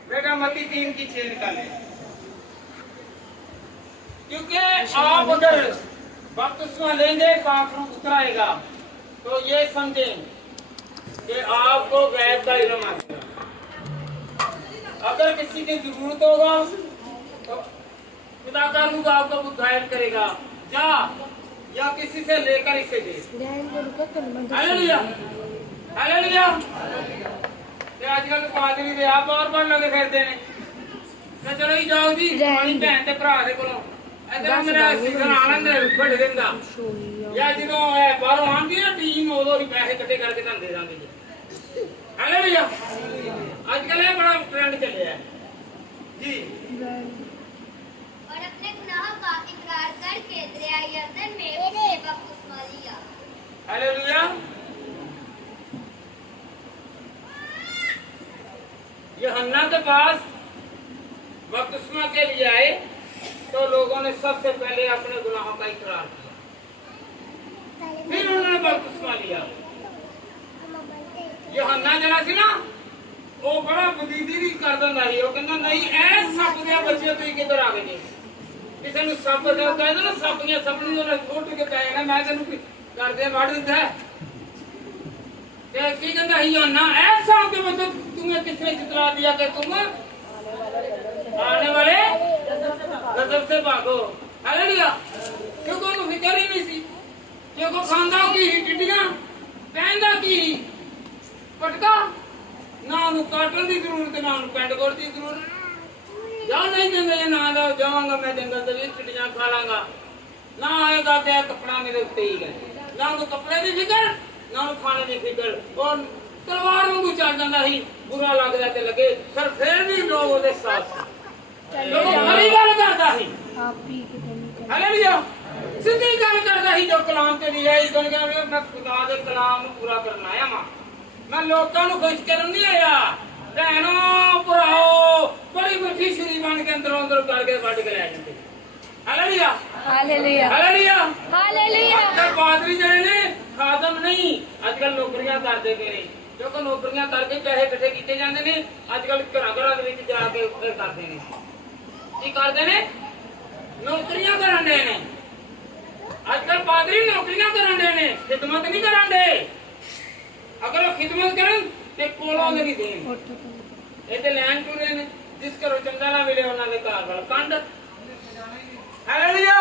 बेटा मत्ती 3 की 6 निकाले, क्योंकि आप अगर बपतिस्मा लेंगे पाक रूह उतर आएगा, तो ये समझें कि आपको गैब का इल्म आ जाएगा। अगर किसी की जरूरत होगा तो खुदा का रूह आपको गाइड करेगा, जा या किसी से लेकर इसे दे। Hallelujah, hallelujah. ते आजकल पादरी दे आप बार-बार लगे फिरदे ने, ते चलो जी जाओ जी पानी भैन ते भरा दे कोलों इधर मेरा सीजन आनंद बड़े दिन दा, या जो बाहरों आती है टीम उदों ही पैसे इकट्ठे करके दे देंगे। हालेलुया। आजकल ये बड़ा ट्रेंड चले है जी। और अपने गुनाह का इकरार करके दरिया यरदन में उसने बपतिस्मा लिया। हालेलुया। यूहन्ना के पास बपतिस्मा के लिए आए तो लोगों ने सबसे पहले अपने गुनाहों का इकरार किया, फिर उन्होंने बपतिस्मा लिया। यूहन्ना जरा सी ना वो बड़ा बदीदी कर दिंदा ਸੀ, ਉਹ ਕਹਿੰਦਾ ਨਹੀਂ ਐ ਸੱਪ ਦੇ ਬੱਚੇ ਤੁਸੀਂ ਕਿੱਧਰ ਆ ਗਏ ਜੀ। ਕਿਸੇ ਨੂੰ ਸੱਪ ਦੇ ਕਹਿੰਦੇ ਨਾ ਸੱਪ ਦੀਆਂ ਸੱਪਣੀ ਉਹਨੇ ਉੱਠ ਕੇ ਪੈ ਜਾਣਾ, ਮੈਂ ਤੈਨੂੰ ਕਰਦੇ ਵੜ ਦਿੰਦਾ ਤੇ ਕੀ ਕਹਿੰਦਾ ਸੀ यूहन्ना ਐ ਸੱਪ ਦੇ ਬੱਚੇ तुम्हें किसने जितला दिया कि तुम आने वाले गजब से भागो। हालेलुया। क्योंकि उन्हें फिक्र ही नहीं सी, क्योंकि खांदा की टिड्डियां पहनदा की पटका, ना उन्हें काटन की जरूरत ना उन्हें पेंट कोट की जरूरत। जाओ नहीं देंगे ना दो जाऊंगा मैं जंगल के टिड्डियां खा लांगा, ना आएगा क्या कपड़ा मेरे उत्ते ही गए, ना उन्हें कपड़े की फिक्र ना उन्हें खाने की फिक्र। और तलवार वांगू चल जाता ही, बुरा लगता ते लगे पर फिर भी लोग ਉਹਦੇ साथ लोग हरी गल करता ही। हालेलुया। सीधी गल करता ही जो कलाम ते लिए आई गल कर मैं खुदा दे कलाम ਨੂੰ ਪੂਰਾ ਕਰਨ ਆਇਆ ਵਾਂ, ਮੈਂ ਲੋਕਾਂ ਨੂੰ ਖੁਸ਼ ਕਰਨ ਨਹੀਂ ਆਇਆ। ਭੈਣੋ ਭਰਾਓ ਬੜੀ ਮਿੱਠੀ ਛੁਰੀ ਬਣ ਕੇ ਅੰਦਰੋਂ ਅੰਦਰ ਕਰਕੇ ਵੱਢ ਕੇ ਲੈ ਜਾਂਦੇ। Hallelujah hallelujah hallelujah hallelujah. ਅੱਜ ਬਾਦਰੀ ਜਿਹੜੇ ਨੇ ਖਾਦਮ ਨਹੀਂ ਅੱਜਕੱਲ ਨੌਕਰੀਆਂ ਕਰਦੇ ਪਏ ਨੇ, ਕਿਉਂਕਿ ਨੌਕਰੀਆਂ ਕਰਕੇ ਪੈਸੇ ਇਕੱਠੇ ਕੀਤੇ ਜਾਂਦੇ ਨੇ। ਅੱਜਕੱਲ ਘਰਾਂ ਦੇ ਵਿੱਚ ਜਾ ਕੇ ਇਹ ਕਰਦੇ ਨੇ, ਕੀ ਕਰਦੇ ਨੇ ਨੌਕਰੀਆਂ ਕਰਨ ਦੇ ਨੇ। ਅੱਜਕੱਲ ਬਾਦਰੀ ਨੌਕਰੀਆਂ ਕਰਨ ਦੇ ਨੇ, ਖਿਦਮਤ ਨਹੀਂ ਕਰਨ ਦੇ। ਅਗਰ ਉਹ ਖਿਦਮਤ ਕਰਨ ਤੇ ਕੋਲੋਂ ਦੇ ਨਹੀਂ ਦੇਣ। ਇਹ ਤੇ ਲੈਣ ਟੂਰੇ ਨੇ, ਜਿਸ ਘਰੋਂ ਚੰਗਾ ਨਾ ਮਿਲੇ ਉਹਨਾਂ ਦੇ ਘਰ ਵਾਲਾ ਕੰਡ। Hallelujah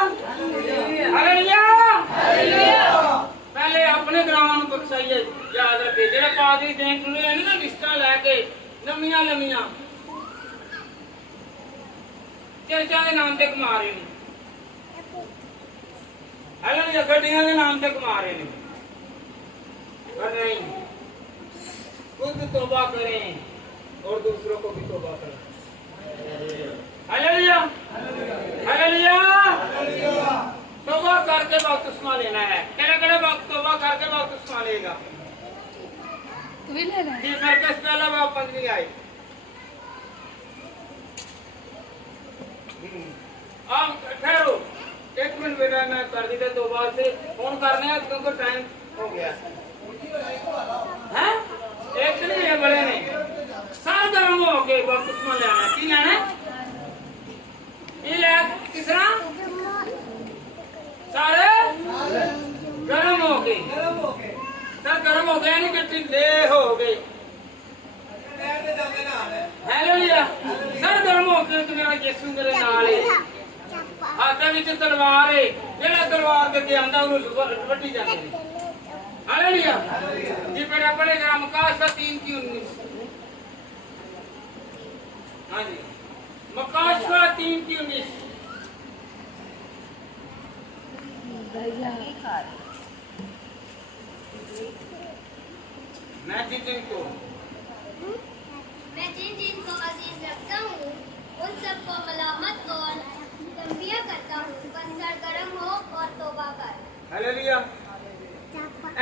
hallelujah hallelujah. पहले अपने ग्रामां ਨੂੰ ਬਖਸ਼ਾਈਏ, याद रखे ਜਿਹੜੇ ਪਾਦਰੀ ਦੇਖ ਲਏ ਨੇ ਨਾ ਲਿਸਟਾਂ ਲੈ ਕੇ ਲੰਮੀਆਂ ਲੰਮੀਆਂ ਚਰਚਾਂ ਦੇ ਨਾਮ ਤੇ ਕਮਾ ਰਹੇ ਨੇ। ਹਾਲੇਲੁਇਆ। ਗੱਡੀਆਂ ਦੇ ਨਾਮ ਤੇ ਕਮਾ ਰਹੇ ਨੇ। पर नहीं, खुद तौबा करें और दूसरों को भी तौबा करें। Hallelujah hallelujah. तौबा करके बपतिस्मा लेना है। केड़े वक्त तौबा करके बपतिस्मा लेगा तू भी ले रहा है? जी मरकज पहला बाप 15 आई। अब ठहरो एक मिनट बेटा, मैं कर दी थी तौबा से फोन करने हैं क्योंकि टाइम हो गया है। एक नहीं है बड़े ने सारे गर्म हो गए बपतिस्मा लेना। की लेना ये ले किसरा सारे गर्म हो गए, सर गर्म हो गए नहीं कि ले हो गए। हालेलुया। सर गर्म हो गए तो मेरा यीशु मेरे नाल है। हाथ विच तलवार है, जेड़ा तलवार के अगे आंदा ओनू वड्डी जांदे ने। हालेलुया जी। बेटा पढ़ेगा मकाशा 3:19। हाँ जी मकाशा 3:19। मैं जिन को अजीज रखता हूँ उन सबको मलामत और तंबिया करता हूँ, बस सरगर्म हो और तौबा कर। हालेलुया।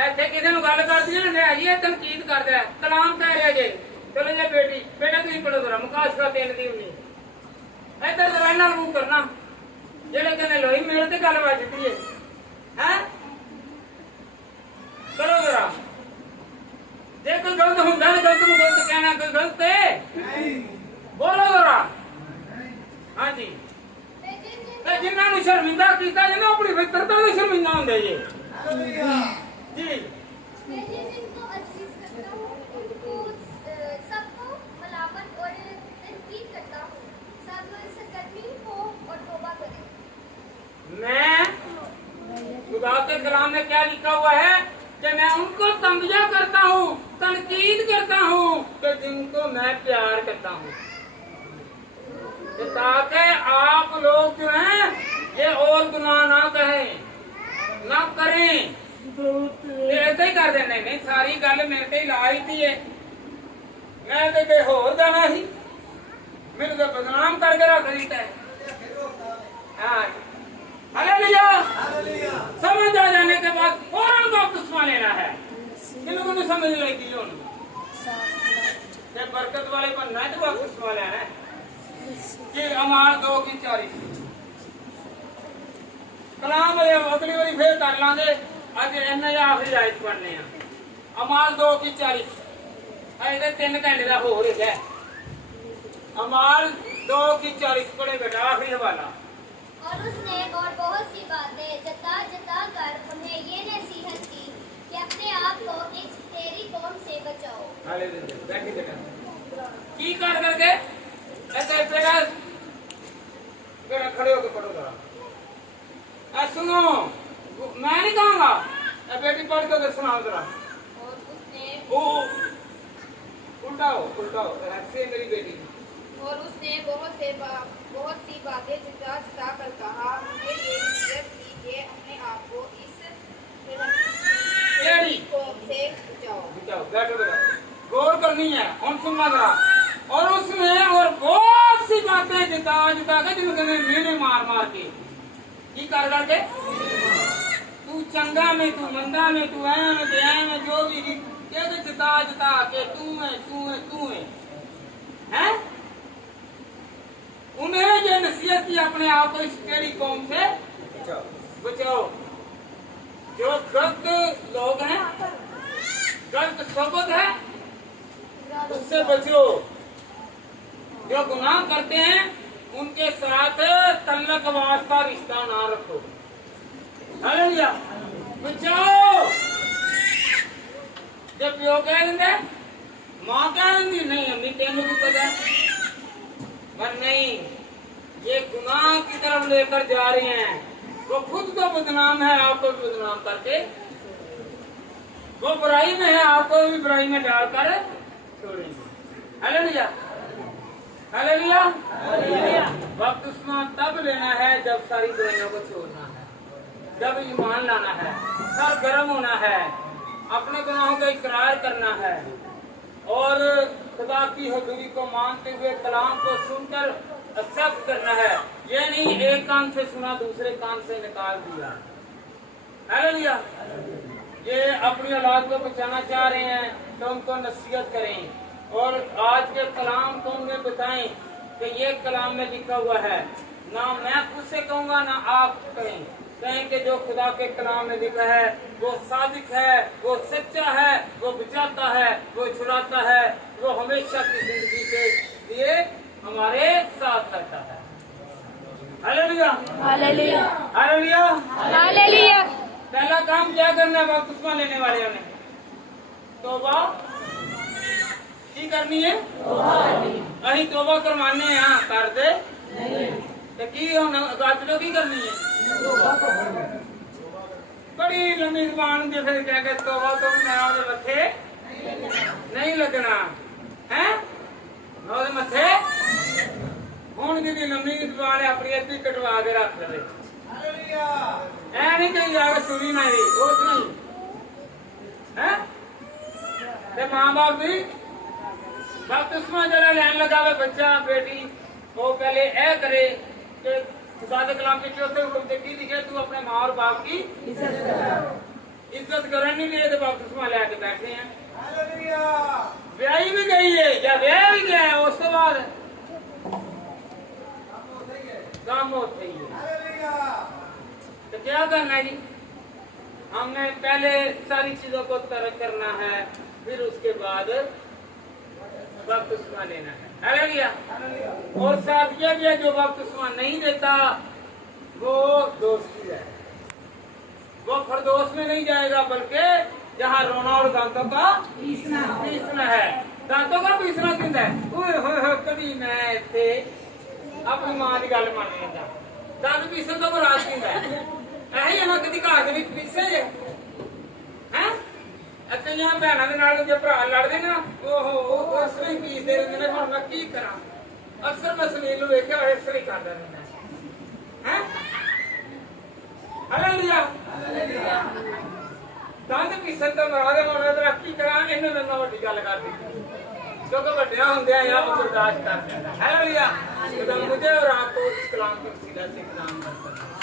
ऐसे किसी ਨੂੰ ਗੱਲ ਕਰਦੀ ਨਾ ਲੈ ਜੀ, ਇਹ ਤਨਕੀਦ ਕਰਦਾ ਹੈ, ਕਲਾਮ ਕਹਿ ਰਿਹਾ ਜੇ। ਚਲੋ ਜੇ ਬੇਟੀ ਬੇਟਾ ਤੁਸੀਂ ਪੜੋ ਜਰਾ ਮਕਾਸ਼ਾ 3:19। ਇੱਧਰ ਜ਼ਰਾ ਇਹਨਾਂ ਨੂੰ ਕਰਨਾ ਜਿਹੜੇ ਕਹਿੰਦੇ ਲੋਈ ਮੇਰੇ ਤੇ ਗੱਲ ਵੱਜਦੀ ਹੈ ਹੈ। ਕਰੋ ਜਰਾ, ਜੇ ਕੋਈ ਗਲਤ ਹੁੰਦਾ ਨਾ ਗਲਤ ਨੂੰ ਗਲਤ ਕਹਿਣਾ, ਕੋਈ ਗਲਤ ਹੈ ਬੋਲੋ ਜਰਾ। हाँ जी। ਤੇ ਜਿਨ੍ਹਾਂ ਨੂੰ ਸ਼ਰਮਿੰਦਾ ਕੀਤਾ ਜੇ ਨਾ ਆਪਣੀ ਫਿਤਰਤ ਨੂੰ ਸ਼ਰਮਿੰਦਾ ਹੁੰਦੇ ਜੇ जी। मैं जिनको अजीज करता हूँ उनको सबको मलामत और तनकीद करता हूँ, सब सरगर्मी हो और तौबा करें। मैं खुदा के कलाम में क्या लिखा हुआ है कि मैं उनको तंबिया करता हूँ, तनकीद करता हूँ कि जिनको मैं प्यार करता हूँ, ताकि आप लोग जो हैं ये और गुनाह ना कहें ना करें। ऐसे ही कर देने नहीं, सारी गल मेरे ते ला ही थी है। मैं तो होर जाना ही, मेरे तो बदनाम करके रख दिता है। हाँ, हालेलुया। समझ आ जाने के बाद फौरन बपतिस्मा लेना है। किन को समझ लगी लोन बरकत वाले बनना है तो बपतिस्मा लेना है कि अमाल 2:40 कलाम अगली बारी फिर कर लांगे। अज इन्ना आखिरी आयत पढ़ने अमाल 2:40 अजे 3 घंटे का होर है। अमाल 2:40 पढ़े बेटा, आखिरी हवाला। और उसने और बहुत सी बातें जता जता कर उन्हें ये नसीहत की कि अपने आप को इस तेरी कौम से बचाओ। हालेलुया। बैठिए बेटा, की कर करके ऐसे बेटा बेटा खड़े होकर पढ़ो जरा। सुनो, मैं नहीं कहूँगा, बेटी पढ़ के सुनाओ जरा। और उसने उल्टाओ ऐसे मेरी बेटी। और उसने बहुत सी बातें जता जता कर कहा, उन्हें ये नसीहत की कि अपने आप को इस तेरी कौम से बचाओ। बैठो बेटा, गौर करनी है, हम सुनना जरा। और उसने और बहुत सी बातें जता जता के जिनके मेरे मार मार के की कर करके तू चंगा में, तू मंदा में, तू ऐ में, दया में, जो भी जता जता के तू है हैं? उन्हें ये नसीहत की अपने आप को इस टेढ़ी कौम से बचाओ। जो गलत लोग हैं, गलत सोबत है, उससे बचो। जो गुनाह करते हैं उनके साथ तल्लक वास्ता रिश्ता ना रखो। हालेलुया। बचाओ। जब प्यो कह देंगे, माँ कह देंगी नहीं अम्मी तेन भी पता, पर नहीं, ये गुनाह की तरफ लेकर जा रहे हैं। वो खुद तो बदनाम है, आपको भी बदनाम करके, वो बुराई में है, आपको भी बुराई में डालकर छोड़ेंगे। Hallelujah, hallelujah. बपतिस्मा तब लेना है जब सारी बुराइयों को छोड़ना है, जब ईमान लाना है, सर गर्म होना है, अपने गुनाहों का इकरार करना है और खुदा की हुजूरी को मानते हुए कलाम को सुनकर एक्सेप्ट करना है। ये नहीं एक कान से सुना दूसरे कान से निकाल दिया। हालेलुया। ये अपनी औलाद को बचाना चाह रहे हैं तो उनको नसीहत करें और आज के कलाम को उन्हें बताएं कि ये कलाम में लिखा हुआ है। ना मैं खुद से कहूँगा ना आप कहें कि जो खुदा के कलाम में लिखा है वो सादिक है, वो सच्चा है, वो बचाता है, वो छुड़ाता है, वो हमेशा की जिंदगी के लिए हमारे साथ रहता है। Hallelujah, hallelujah, hallelujah, hallelujah. पहला काम क्या करना है बपतिस्मा लेने वाले ने? तौबा की करनी है। अही तौबा करवाने हैं कर दे तो की हम गाजरों की करनी है। बड़ी लंबी जुबान दे फिर कह के तौबा तो मैं मथे नहीं लगना है मथे हूं जी लंबी जुबान है अपनी अद्धी कटवा के रख ले। ऐ नहीं कहीं जाकर सुनी ना रोज नहीं है। माँ बाप भी बपतिस्मा जरा लैन लगावे बच्चा बेटी वो पहले ऐ करे कि खुदा के कलाम के चौथे हुक्म से की लिखे तू अपने माँ और बाप की इज्जत करने नहीं लिए तो बपतिस्मा लेके बैठे हैं। ब्याही भी गई है या ब्याह भी गया है उसके बाद काम होते ही तो क्या करना है जी? हमने पहले सारी चीजों को तर्क करना है फिर उसके बाद बपतिस्मा लेना है। हालेलुया। और साथ ये भी है जो बपतिस्मा नहीं देता वो दोषी है, वो फरदोस में नहीं जाएगा बल्कि जहाँ रोना और दांतों का पीसना है। दांतों का पीसना किंदा है कभी मैं थे अपनी मां की गल मान लेंदा दांत पीसन तो बरात किंदा है ना कभी घर के पीसे है कई भैनों के नाल जो भरा लड़ते ना उस भी पीसते रहते हैं। मैं की करा अक्सर मैं सुनील वेख्या इस तरह करता रहना है। हालेलुया। दांत पीसन तो मरा दे मैं की करा इन्होंने वड्डी गल कर दी क्योंकि बड़िया होंगे यहाँ पर बर्दाश्त कर लेना है भैया। तो मुझे और आपको इस कलाम के वसीला से कलाम करता है।